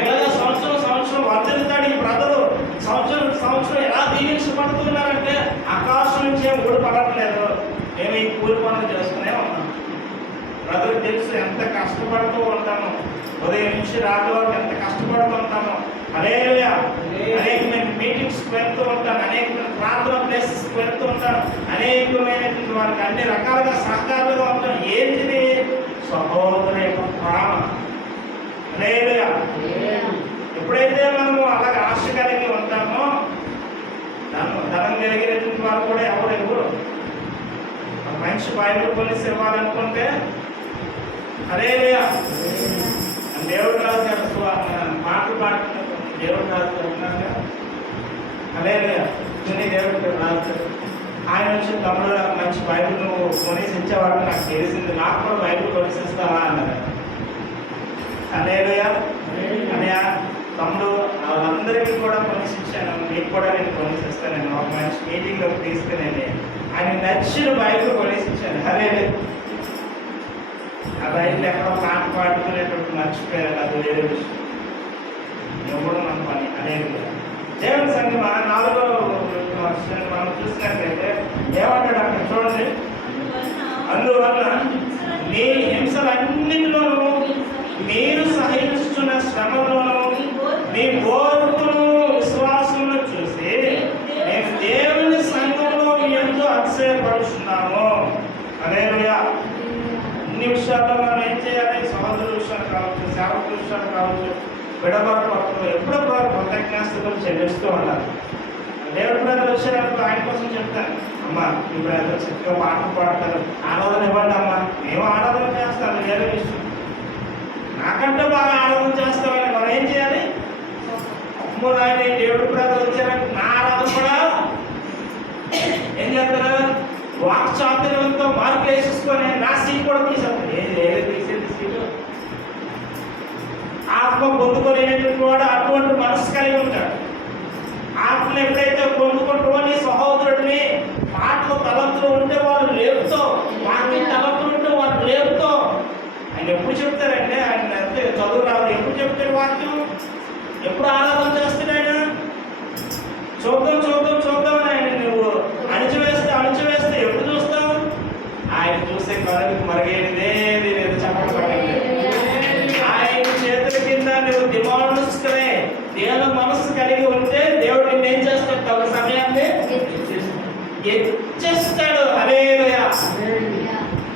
ఎలాగ సంవత్సరం వర్తిల్లుతాడు ఈ బ్రదరు. సంవత్సరం ఎలా దీవించబడుతున్నారంటే ఆకాశం నుంచి ఏం ఊడిపడట్లేదు, మేము ఈ కూలి పనులు చేసుకునే ఉన్నాం. బ్రదర్కి తెలుసు ఎంత కష్టపడుతూ ఉంటాము, ఉదయం నుంచి రాత్రి వరకు ఎంత కష్టపడుతూ ఉంటాము. హల్లెలూయా. అనేకమైన మీటింగ్స్కి వెళ్తూ ఉంటాను, అనేకమైన ప్రార్థన ప్లేసెస్కి వెళ్తూ ఉంటాను, అనేకమైనటువంటి వారికి అన్ని రకాలుగా సహకారులుగా ఉంటాను. ఏంటిది? సహోదరు యొక్క ప్రేమ. హల్లెలూయా. ఎప్పుడైతే మనము అలాగే ఆశ కలిగి ఉంటామో ధనం కలిగినటువంటి వారు కూడా ఎవరు మంచి బైబిల్ కొనేసి ఇవ్వాలనుకుంటే హల్లెలూయా. దేవుడు రాజు గారు మాటలు పాడుతున్నప్పుడు దేవుడు రాజు గారు ఉన్నారుగా, హల్లెలూయా. దేవుడు రాజు ఆయన నుంచి తమ్ముడు మంచి బైబిల్ నువ్వు కొనేసి ఇచ్చేవాడు నాకు తెలిసింది, నాకు కూడా బైబిల్ కొనేసి ఇస్తావా అన్నారు. హల్లెలూయా. అన్నయ్య తమ్ముడు వాళ్ళందరికీ కూడా కొనేసి ఇచ్చాను, మీకు కూడా నేను కొనేసి ఇస్తాను. నేను ఒక మంచి మీటింగ్లోకి తీసుకుని ఆయన నచ్చిన బైబిల్ కొనేసి ఇచ్చాను. హల్లెలూయా. ఆ బైబిల్ ఎక్కడో పాట పాడుకునేటప్పుడు మర్చిపోయారు, అది వేరే విషయం. ఇవ్వడం మన పని అనేది. దేవుని సంఘం 4వ వర్షాన్ని మనం చూసినట్లయితే ఏమంటాడు అక్కడ చూడండి, అందువల్ల మీ హింసలన్నింటిలోనూ మీరు సహించుతున్న శ్రమలోనూ మీ ఓర్పును విశ్వాసమును చూసి మేము దేవుని సంఘంలో మీ యందు అతిశయపడుతున్నాము. హల్లెలూయా. అన్ని విషయాల్లో మనం ఏం చేయాలి? సహోదరుల విషయాలు కావచ్చు, సేవకుల విషయాలు కావచ్చు, విడవరపడుతూ ఎప్పుడప్పుడు కృతజ్ఞాస్తులు చెల్లిస్తూ ఉండాలి. దేవుడు బ్రదర్ వచ్చేటప్పుడు ఆయన కోసం చెప్తాను, అమ్మా ఈ బ్రదర్ చక్కగా పాటలు పాడతారు, ఆరాధన ఇవ్వండి అమ్మా. మేము ఆరాధన చేస్తాను, వేరే విషయం. నాకంటే బాగా ఆరాధన చేస్తామని మనం ఏం చేయాలి? అమ్మో నాయన దేవుడు బ్రదర్ వచ్చారంటే నా ఆరాధన కూడా ఏం చేస్తారు? వాక్ చాతుర్యంతో మార్పు వేసేసుకొని నా సీట్ కూడా తీసేస్తారు. ఏది తీసేది సీటు? ఆత్మ పొందుకోలేనటువంటి వాడు అటువంటి మనసు కలిగి ఉంటాడు. ఆత్మను ఎప్పుడైతే పొందుకుంటావో నీ సహోదరుడిని మాటలు తలంతులు ఉంటే వాళ్ళు లేపుతో, వాక్యం తలంతులు ఉంటే వాళ్ళు లేపుతో. ఆయన ఎప్పుడు చెప్తారంటే, ఆయన అంతే చదువు రాదు, ఎప్పుడు చెప్తాడు వాక్యం? ఎప్పుడు ఆరాధన చేస్తాడు ఆయన? చూద్దాం చూద్దాం చూద్దాం అని ఆయన నువ్వు అణిచివేస్తే ఎప్పుడు చూస్తావు? ఆయన చూసే కనుక మరుగైనదేది లేదు, చెప్పబడింది. ఆయన చేతుల కింద నువ్వు దిమానుస్కరే దేవుని మనస్సు కలిగి ఉంటే దేవుడు నిన్ను ఏం చేస్తాడు? తగు సమయాన్ని హెచ్చిస్తాడు. హల్లెలూయా.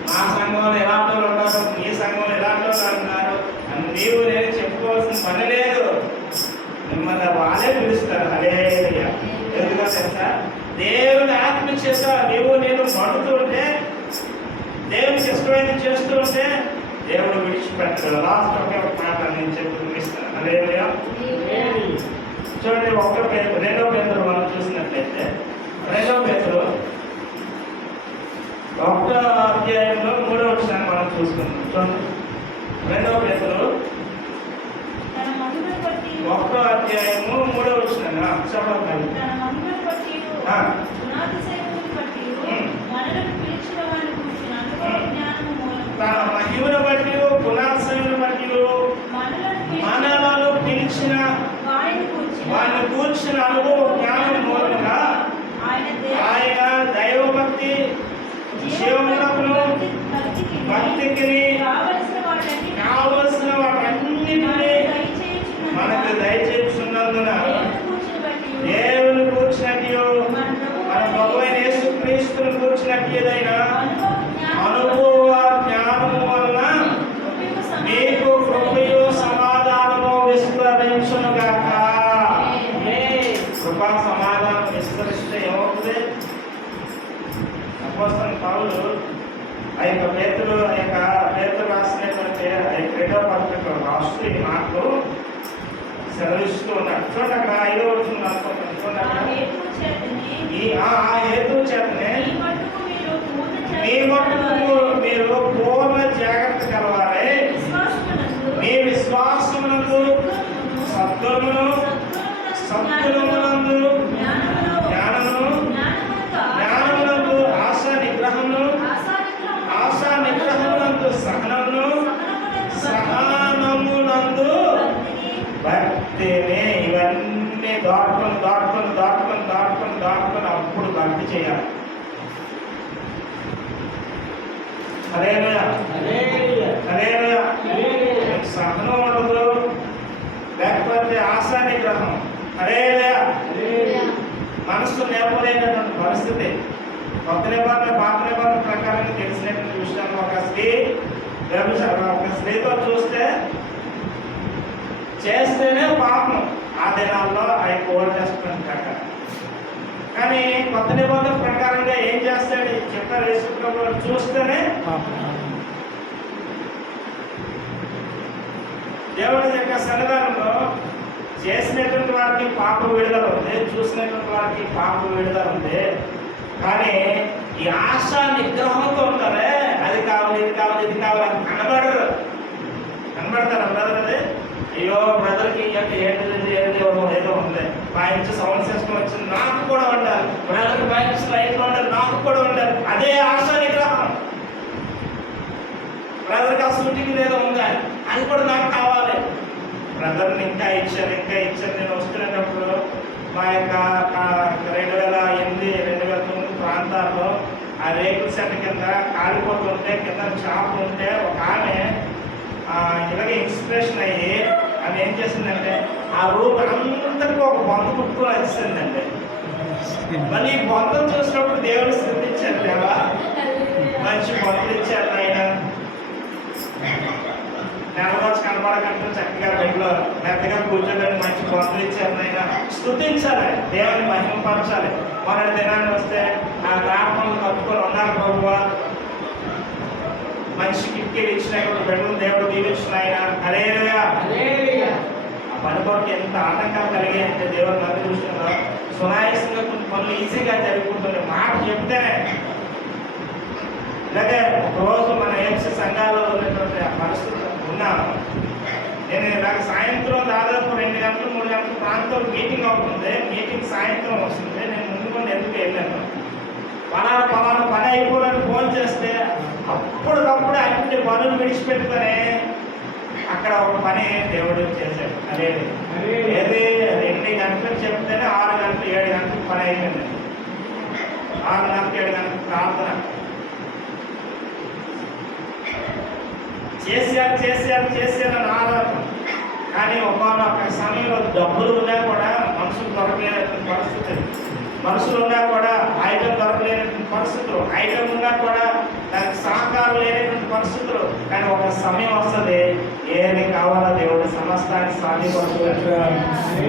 మా సంఘంలో ఎలాంటి వాళ్ళు ఉన్నారు, మీ సంఘంలో ఎలాంటి వాళ్ళు ఉన్నారు అని నీవు నేను చెప్పుకోవాల్సిన పని లేదు. మిమ్మల్ని వాళ్ళే పిలుస్తారు. హల్లెలూయా. ఎందుకంటే తెలుసా, దేవుని ఆత్మ చేత నీవు నేను పడుతుంటే, దేవునికి ఇష్టమైనది చేస్తూ ఉంటే దేవుడు విడిచిపెట్టాడు. లాస్ట్ ఒకే ఒక మాట నేను చెప్పి ముగిస్తాను. హల్లెలూయా. చూడండి, 2 పేతురు మనం చూసినట్లయితే 2 పేతురు 1వ అధ్యాయంలో 3వ వచనాన్ని మనం చూసుకుందాం. చూడండి, 2 పేతురు 1వ అధ్యాయము 3వ వచనం చెప్పండి. తన మహిమను బట్టి గుణాశయమును బట్టి మనలను పిలిచిన వారిని కూర్చిన అనుభవం జ్ఞానం మూలంగా ఆయన దైవభక్తి జీవమునకును భక్తికి కావలసిన వాటన్నిటినీ మనకు దయచేస్తున్నందున దేవుని కూర్చున్నట్టు మన ప్రభువైన యేసుక్రీస్తును కూర్చున్నట్టు ఏదైనా అనుభవ జ్ఞానము వలన మీకు కృపయు సమాధానము విస్తరించునుగాక. కృపా సమాధానం విస్తరిస్తే ఏమవుతుంది? అపోస్తలుడైన పౌలు ఆ యొక్క పేతురు రాసినటువంటి 2వ పత్రికలో రాస్తూ ఈ మాటలు సెలవిస్తూ ఉన్నాడు. చూడండి, అక్కడ 5వ వచనం అనుకుంటాను. చూడండి, ఆ హేతు చేతనే మీ మట్టుకు మీరు పూర్ణ జాగ్రత్త కలవారే మీ విశ్వాసమునందు సద్గుణమును జ్ఞానమునందు ఆశా నిగ్రహమునందు సహనమునందు భక్తిని. ఇవన్నీ దాటుకొని అప్పుడు భక్తి చేయాలి. సహనం ఉండదు, లేకపోతే ఆశా నిగ్రహం. మనసు నేర్పలేనటువంటి పరిస్థితి. కొత్త నిబంధన పాత నిబంధన ప్రకారంగా తెలిసినటువంటి విషయాన్ని ఒక స్త్రీతో చేస్తేనే పాపం ఆ దినాల్లో ఓల్డ్ టెస్ట్మెంట్ ప్రకారం. కానీ కొత్త నిబంధన ప్రకారంగా ఏం చేస్తాడు చెప్పారు యేసుప్రభువు, చూస్తేనే దేవుడి యొక్క సన్నిధానంలో చేసినటువంటి వారికి పాప విడుదల ఉంది, చూసినటువంటి వారికి పాప విడుదల ఉంది. కానీ ఈ ఆశా నిగ్రహంతో ఉంటారే, అది కావాలి ఇది కావాలి ఇది కావాలి కనబడతారా బ్రదర్? అది అయ్యో బ్రదర్కి ఏంటిది ఏదో ఉంది, బాయించి సౌండ్ సిస్టమ్ వచ్చింది, నాకు కూడా ఉండాలి. బ్రదర్కి బాయించి లైట్లో ఉండాలి, నాకు కూడా ఉండాలి. అదే ఆశా నిగ్రహం. బ్రదర్కి ఆ షూటింగ్ ఏదో ఉందా, అది కూడా నాకు కావాలి. బ్రదర్ని ఇంకా ఇచ్చారు. నేను వస్తున్నప్పుడు మా యొక్క 2008, 2009 ప్రాంతాల్లో ఆ రేకుల సెట్ కింద కాలిపోతుంటే కింద చాపు ఉంటే ఒక ఆమె ఇలాగే ఇన్స్పిరేషన్ అయ్యి ఆమె ఏం చేసిందంటే ఆ రూమ్ అందరికీ ఒక బొంద కుట్టుకొని వచ్చిందండి. మళ్ళీ ఈ బొందను చూసినప్పుడు దేవుడు స్థుతించారు, దేవా మంచి బొందలు ఇచ్చారు ఆయన, నెలవచ్చు కనపడకంటూ చక్కగా బెడ్లో మెత్తగా కూర్చోడానికి మంచి బొందలు ఇచ్చారు ఆయన. స్థుతించాలి, దేవుని మహిమపరచాలి. మొన్నటి దినాన్ని వస్తే ఆ ప్రార్థనలు కట్టుకొని ఉన్నారు ప్రభువా, మనిషి కిటికీలు ఇచ్చినప్పుడు బెడ్లు దేవుడు దీవించిన ఆయన. హల్లెలూయా. ఆ పని కొరకు ఎంత ఆటంకాలు కలిగాయి అంటే దేవుడు నన్ను విషయంలో సునాయాసంగా కొన్ని పనులు ఈజీగా జరుగుతుంటాయి. మాట చెప్తేనే ఇలాగే ఒకరోజు మన ఏఎంసీ సంఘాల్లో ఉన్నటువంటి ఆ పరిస్థితి ఉన్నాను. నేను ఇలాగ సాయంత్రం దాదాపు 2 గంటలు 3 గంటల ప్రాంతంలో మీటింగ్ అవుతుంది. మీటింగ్ సాయంత్రం వస్తుంది. నేను ముందు కొన్ని ఎందుకు వెళ్ళాను, పలానా పని అయిపోవాలని ఫోన్ చేస్తే అప్పటికప్పుడు అన్ని పనులు విడిచిపెట్టుకొని అక్కడ ఒక పని దేవుడు చేశాడు. అనేది 2 గంటలకు చెప్తేనే 6 గంటలు 7 గంటలకు పని అయిపోయింది. 6 గంటలకు 7 గంటలకు ప్రార్థన చేశారని ఆధారం. కానీ ఒక్కొక్క సమయంలో డబ్బులు ఉన్నా కూడా మనుషులు దొరకలేనటువంటి పరిస్థితి, మనుషులు ఉన్నా కూడా ఐటమ్ దొరకలేనటువంటి పరిస్థితులు, ఐటమ్ ఉన్నా కూడా దానికి సహకారం లేనటువంటి పరిస్థితులు. కానీ ఒక సమయం వస్తుంది, ఏది కావాలో దేవుడు సమస్తానికి సాధిపడుతుంది.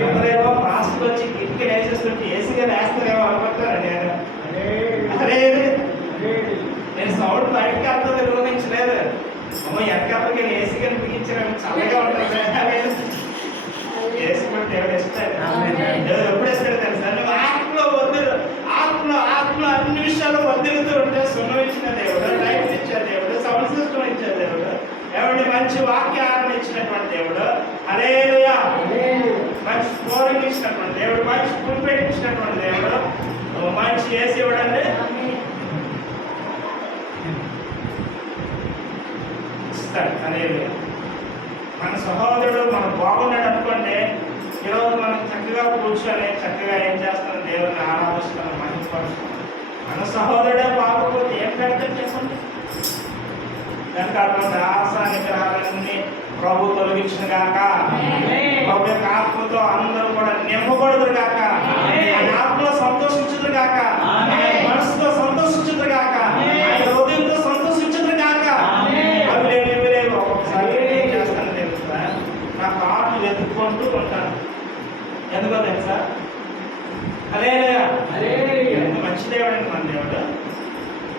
అందరేమో మాస్టర్ వచ్చి కిటికీ వేసేస్తుంటే ఏసీగా వేస్తారేమో అనుకుంటారు. నేను సౌండ్ బయటకి అంతా నిర్వహించలేదు. ఎక్కడికి ఏసీ కానీ బిగించడం చల్లగా ఉంటుంది. ఏసీ కూడా దేవుడు ఇస్తాడు. ఎప్పుడు ఇస్తాడు తెలుసా, నువ్వు ఆత్మలో అన్ని విషయాలు వదిలుతూ ఉంటే సున్నవించిన దేవుడు, లైఫ్ ఇచ్చే దేవుడు, సౌండ్ సిస్టమ్ ఇచ్చే దేవుడు, ఎవరి మంచి వాక్యాలను ఇచ్చినటువంటి దేవుడు. హల్లెలూయా. మంచి స్కోరింగ్ ఇచ్చినటువంటి దేవుడు, మంచి పుల్పెట్ ఇచ్చినటువంటి దేవుడు, మంచి ఏసీ ఇవ్వడండి ఇస్తాడు. హల్లెలూయా. మన సహోదరుడు మనం బాగున్నాడు అనుకోండి, ఈరోజు మనం చక్కగా కూర్చొని చక్కగా ఏం చేస్తాం, దేవుడిని ఆరాధిస్తాం, మహిమపరుస్తాం. మన సహోదరుడే బాగోపోతే ఏం పెడతాం చెప్పండి. దానికి అటువంటి ఆశ నిగ్రహాలన్నీ ప్రభు తొలగించిన గాక, ప్రభు యొక్క ఆత్మతో అందరూ కూడా నింపబడుదురు గాక, ఆయన ఆత్మలో సంతోషించుదురు గాక, ఆయన మనసుతో సంతోషించుదురు గాక, ఆయన హృదయంతో సంతోషించుదురు గాక. అవి లేవు. ఒక్కొక్కసారి ఏం చేస్తాను తెలుసా, నా పాటలు వెతుక్కుంటూ ఉంటాను. ఎందుకో తెలుసా, ఎంత మంచి దేవుడండి మన దేవుడు.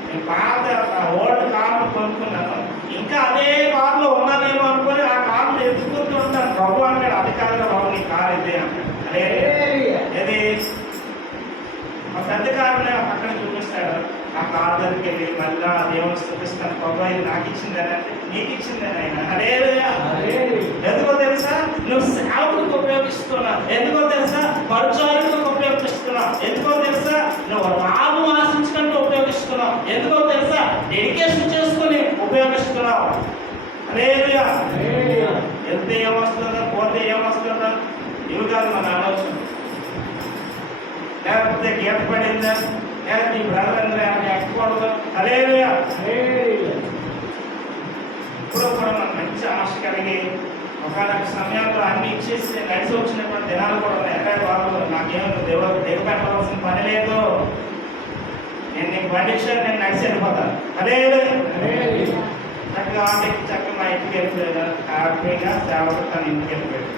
నేను పాత ఓల్డ్ కార్లు కొనుక్కున్నాను, ఇంకా అదే కార్లో ఉన్నానేమో అనుకొని ఆ కార్లు ఎత్తుకుంటూ ఉంటాను. ప్రభు అంటాడు, అది కాదురా బాబు నీ కారు ఇదే అంటాడు. ఏది ఆ పెద్ద కారుని ఆ పక్కన చూపిస్తాడు. ఆ కారు దగ్గరికి వెళ్ళి మళ్ళీ దేవుని స్థుతిస్తాను, ప్రభు ఇది నాకు ఇచ్చిందని అంటే నీకు ఇచ్చిందని ఆయన. ఎందుకో తెలుసా, నువ్వు సేవకులకు ఉపయోగిస్తున్నావు. ఎందుకో తెలుసా, పరిచారులకు ఉపయోగిస్తున్నావు. ఎందుకో తెలుసా, నువ్వు లాభం ఆశించకుండా ఉపయోగిస్తున్నావు. ఎందుకో తెలుసా, డెడికేషన్ చేసుకుని ఉపయోగిస్తున్నావు. హల్లెలూయా. వెళ్తే ఏమొస్తుందా, పోతే ఏమొస్తుందా, ఇవి కాదు మన ఆలోచన. లేకపోతే గీత పడిందా, లేకపోతే ఈ బ్రదర్ అందరూ ఎక్కకూడదు. హల్లెలూయా. ఇప్పుడు కూడా మనకు మంచి ఆశ కలిగి ఒకనొక సమయంలో అన్ని ఇచ్చేసి నడిచి వచ్చినటువంటి దినాలు కూడా ఉన్నాయి. ఎక్కడ బాబు నాకేమో దేవుడు పెట్టవలసిన పని లేదు, నేను నీకు పండించాను, నేను నడిచి వెళ్ళిపోతాను. చక్కగా ఆంటీకి చక్కగా మా ఇంటికి వెళ్ళిపోయాడు, హ్యాపీగా సేవకు తన ఇంటికి వెళ్ళిపోయాడు.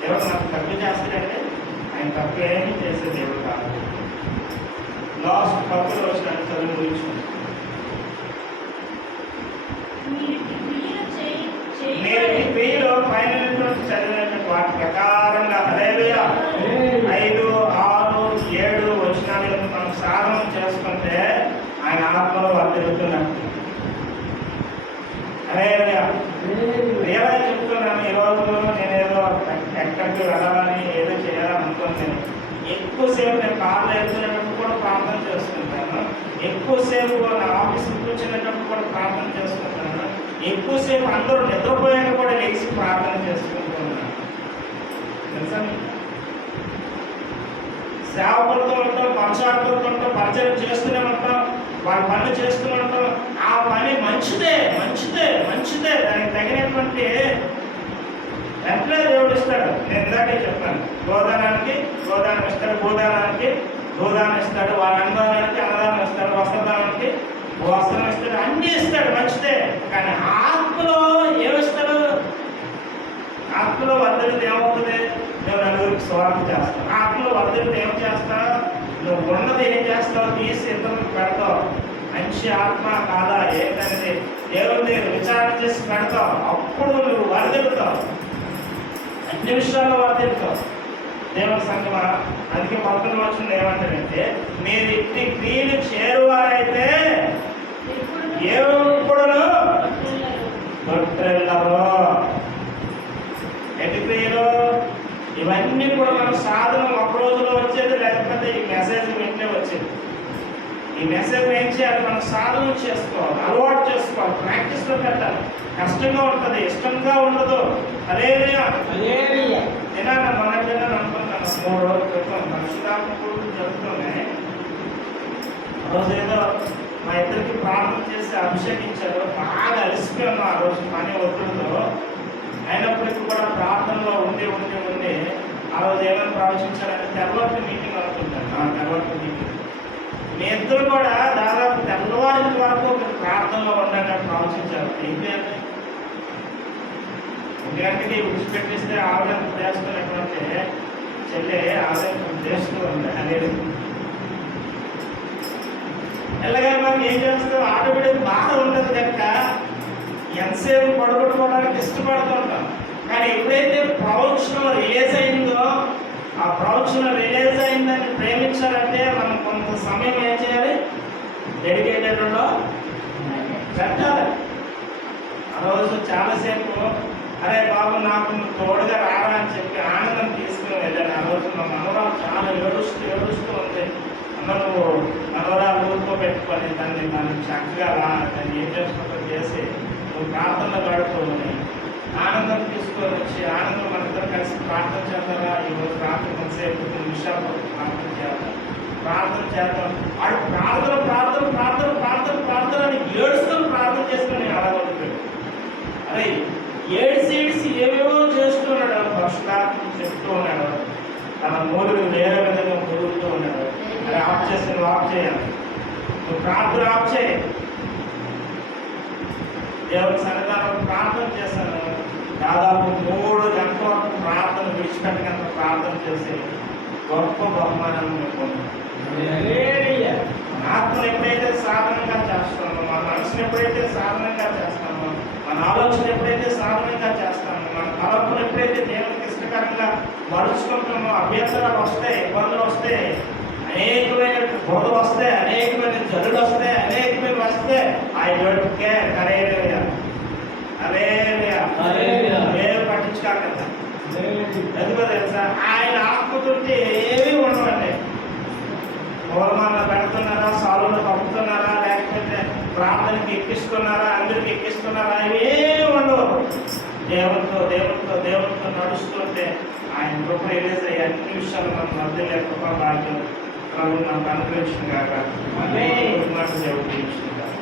దేవుడు నాకు తప్పు చేస్తాడంటే ఆయన తప్పు ఏమీ చేసే దేవుడు కాదు. లాస్ట్ పప్పులు వచ్చినట్టు చదువు గురించి మీరు ఈ పేరు పైన చదివినటువంటి వాటి ప్రకారంగా హల్లెలూయా 5, 6, 7 వచనాలను మనం సాధన చేసుకుంటే ఆయన ఆత్మలో వర్ధిల్లుతున్నట్టు. హల్లెలూయా. రియల్గా చెప్తున్నాను, ఈరోజు నేనేదో ఎక్కడికి వెళ్ళాలని ఏదో చేయాలని అనుకుంటున్నాను. ఎక్కువసేపు నేను కార్లో వెళ్తున్నప్పుడు కూడా ప్రార్థన చేసుకుంటాను, ఎక్కువసేపు నా ఆఫీస్కి కూర్చునేటప్పుడు కూడా ప్రార్థన చేసుకుంటాను, ఎక్కువసేపు అందరూ నిద్రపోయాక కూడా లేచి ప్రార్థన చేసుకుంటున్నాను. తెలుసా మీకు? సేవకులతో ఉంటాం, పరిచారకులతో ఉంటాం, పరిచయం చేస్తూనే ఉంటాం, వాళ్ళ పనులు చేస్తూనే ఉంటాం. ఆ పని మంచిదే మంచిదే మంచిదే, దానికి తగినటువంటి ఎంప్లై దేవుడు ఇస్తాడు. నేను ఇందాకే చెప్పాను, గోదానానికి గోదానం ఇస్తాడు, భూదానానికి భూదానం ఇస్తాడు, వారి అన్నదానానికి అన్నదానం ఇస్తాడు, వస్త్రదానానికి వస్త్రం ఇస్తాడు, అన్నీ ఇస్తాడు, మంచిదే. కానీ ఆత్మలో ఏమిస్తాడు? ఆత్మలో వర్ధలితే ఏమవుతుంది? నువ్వు నలుగురికి స్వార్థ చేస్తావు. ఆత్మలో వర్ధలితే ఏం చేస్తావు? నువ్వు ఉన్నది ఏం చేస్తావు? తీసి ఇతరులకు పెడతావు. మంచి ఆత్మ కాదా ఏంటనేది దేవుని విచారణ చేసి పెడతావు. అప్పుడు నువ్వు వర్ధిల్లుతావు, అన్ని విషయాల్లో వర్ధిల్లుతావు. దేవుని సంగమా, అందుకే 11వ వచనంలో ఏమంటారంటే, మీరు ఇట్టి క్రియలు చేరువారైతే ఎప్పుడును తొట్టిల్లరు. ఎట్టి క్రియలు? ఇవన్నీ కూడా మన సాధన ఒక రోజులో వచ్చేది, లేకపోతే ఈ మెసేజ్ వెంటనే వచ్చేది. ఈ మెసేజ్ ఏం చేయాలి? మనం సాధన చేసుకోవాలి, అలవాటు చేసుకోవాలి, ప్రాక్టీస్లో పెట్టాలి. కష్టంగా ఉంటుంది, ఇష్టంగా ఉండదు. హల్లెలూయా నేనా మనకైనా అనుకుంటాను. 3 రోజుల క్రితం పరిశుద్ధాత్మ జరుగుతున్నాయి. ఆ రోజు ఏదో మా ఇద్దరికి ప్రార్థన చేసి అభిషేకించారు. బాగా అలసిపోయాము ఆ రోజు పని ఒత్తిడితో. అయినప్పటికీ కూడా ప్రార్థనలో ఉండి ఉండి ఉండి ఆ రోజు ఏమైనా ప్రవచించారంటే తెల్లవారి మీటింగ్ అనుకుంటాను. తెల్లవారి మీటింగ్ మీ ఇద్దరు కూడా దాదాపు తెల్లవారి వరకు ఒక ప్రార్థనలో ఉండగా ప్రవచించారు. ఏంటి అంటే 1 గంటకి విడిచిపెట్టేస్తే ఆవిడ ఉద్దేశం ఎక్కడంటే చెల్లె ఆవిడ ఉద్దేశం ఉంది అనేది. ఎల్లగా మనం ఏం చేస్తాం? ఆటోమేటిక్ బాధ ఉండదు కనుక ఎంతసేపు పడుకోవడానికి ఇష్టపడుతూ ఉంటాం. కానీ ఎప్పుడైతే ప్రవచనం రిలీజ్ అయిందో, ఆ ప్రవచనం రిలీజ్ అయిందని ప్రేమించాలంటే మనం కొంత సమయం ఏం చేయాలి? డెడికేటెడ్లో పెట్టాలి. ఆ రోజు చాలాసేపు అరే బాబు నాకు నువ్వు తోడుగా రారా అని చెప్పి ఆనందం తీసుకుని వెళ్ళాను. ఆ రోజు మా మనవరాలు చాలా ఏడుస్తూ ఉంది. అన్న నువ్వు మనవరాలు ఊరుకో పెట్టుకొని దాన్ని చక్కగా రా, దాన్ని ఏం చేసుకుంటూ చేసి నువ్వు ప్రార్థనలో గడుపుకోని ఆనందం తీసుకొని వచ్చి ఆనందం మనందరం కలిసి ప్రార్థన చేద్దారా? ఈరోజు రాత్రి కొంతసేపు 2 నిమిషాలు ప్రార్థన చేద్దాం, ప్రార్థన చేద్దాం. వాడు ప్రార్థన ప్రార్థన ప్రార్థన ప్రార్థన ప్రార్థన అని ఏడుస్తూ ప్రార్థన చేసుకుని అలా వదిలిపోయాడు. అరే ఏడిసి ఏవేవో చేస్తున్నాడు. పరిశుద్ధాత్మ చెప్తూ ఉన్నాడు, తన మూలుగు వేరే విధంగా మురుగుతూ ఉన్నాడు. అరే ఆఫ్ చేస్తే నువ్వు ఆఫ్ చేయాలి, నువ్వు ప్రార్థన ఆఫ్ చేయి. దేవుని సన్నిధానం ప్రార్థన చేశాను. దాదాపు 3 గంటల వరకు ప్రార్థన విడిచిపెట్టగంత ప్రార్థన చేసి గొప్ప బహుమానాన్ని పొందాను. ఆత్మను ఎప్పుడైతే సాధనంగా చేస్తామో, మన మనసును ఎప్పుడైతే సాధనంగా చేస్తామో, మన ఆలోచన ఎప్పుడైతే సాధనంగా చేస్తామో, మన తలపును ఎప్పుడైతే దేవునికి ఇష్టకరంగా మలుచుకుంటామో, అభ్యంతరాలు వస్తాయి, ఇబ్బందులు వస్తాయి, అనేకమైన బురదలు వస్తాయి, అనేకమైన జల్లులు వస్తాయి, అనేకమైన వస్తే ఐ డోంట్ కేర్. ఏమి పట్టించుకోకుండా ఎందుకో తెలుసా? ఆయన ఆత్మతుంటే ఏమీ ఉండవండి. పూర్వమాన పెడుతున్నారా, సాలును పంపుతున్నారా, లేకపోతే ప్రార్థనకి ఎక్కిస్తున్నారా, అందరికి ఎక్కిస్తున్నారా, ఇవేమీ ఉండవు. దేవునితో నడుస్తుంటే ఆయన కృప రిలీజ్ అయ్యి అన్ని విషయాలు మనం మధ్య లేకపోతే భాగ్యం ప్రభు నాకు అనుగ్రహించిన కాక దేవుడు దీవించిన కాక.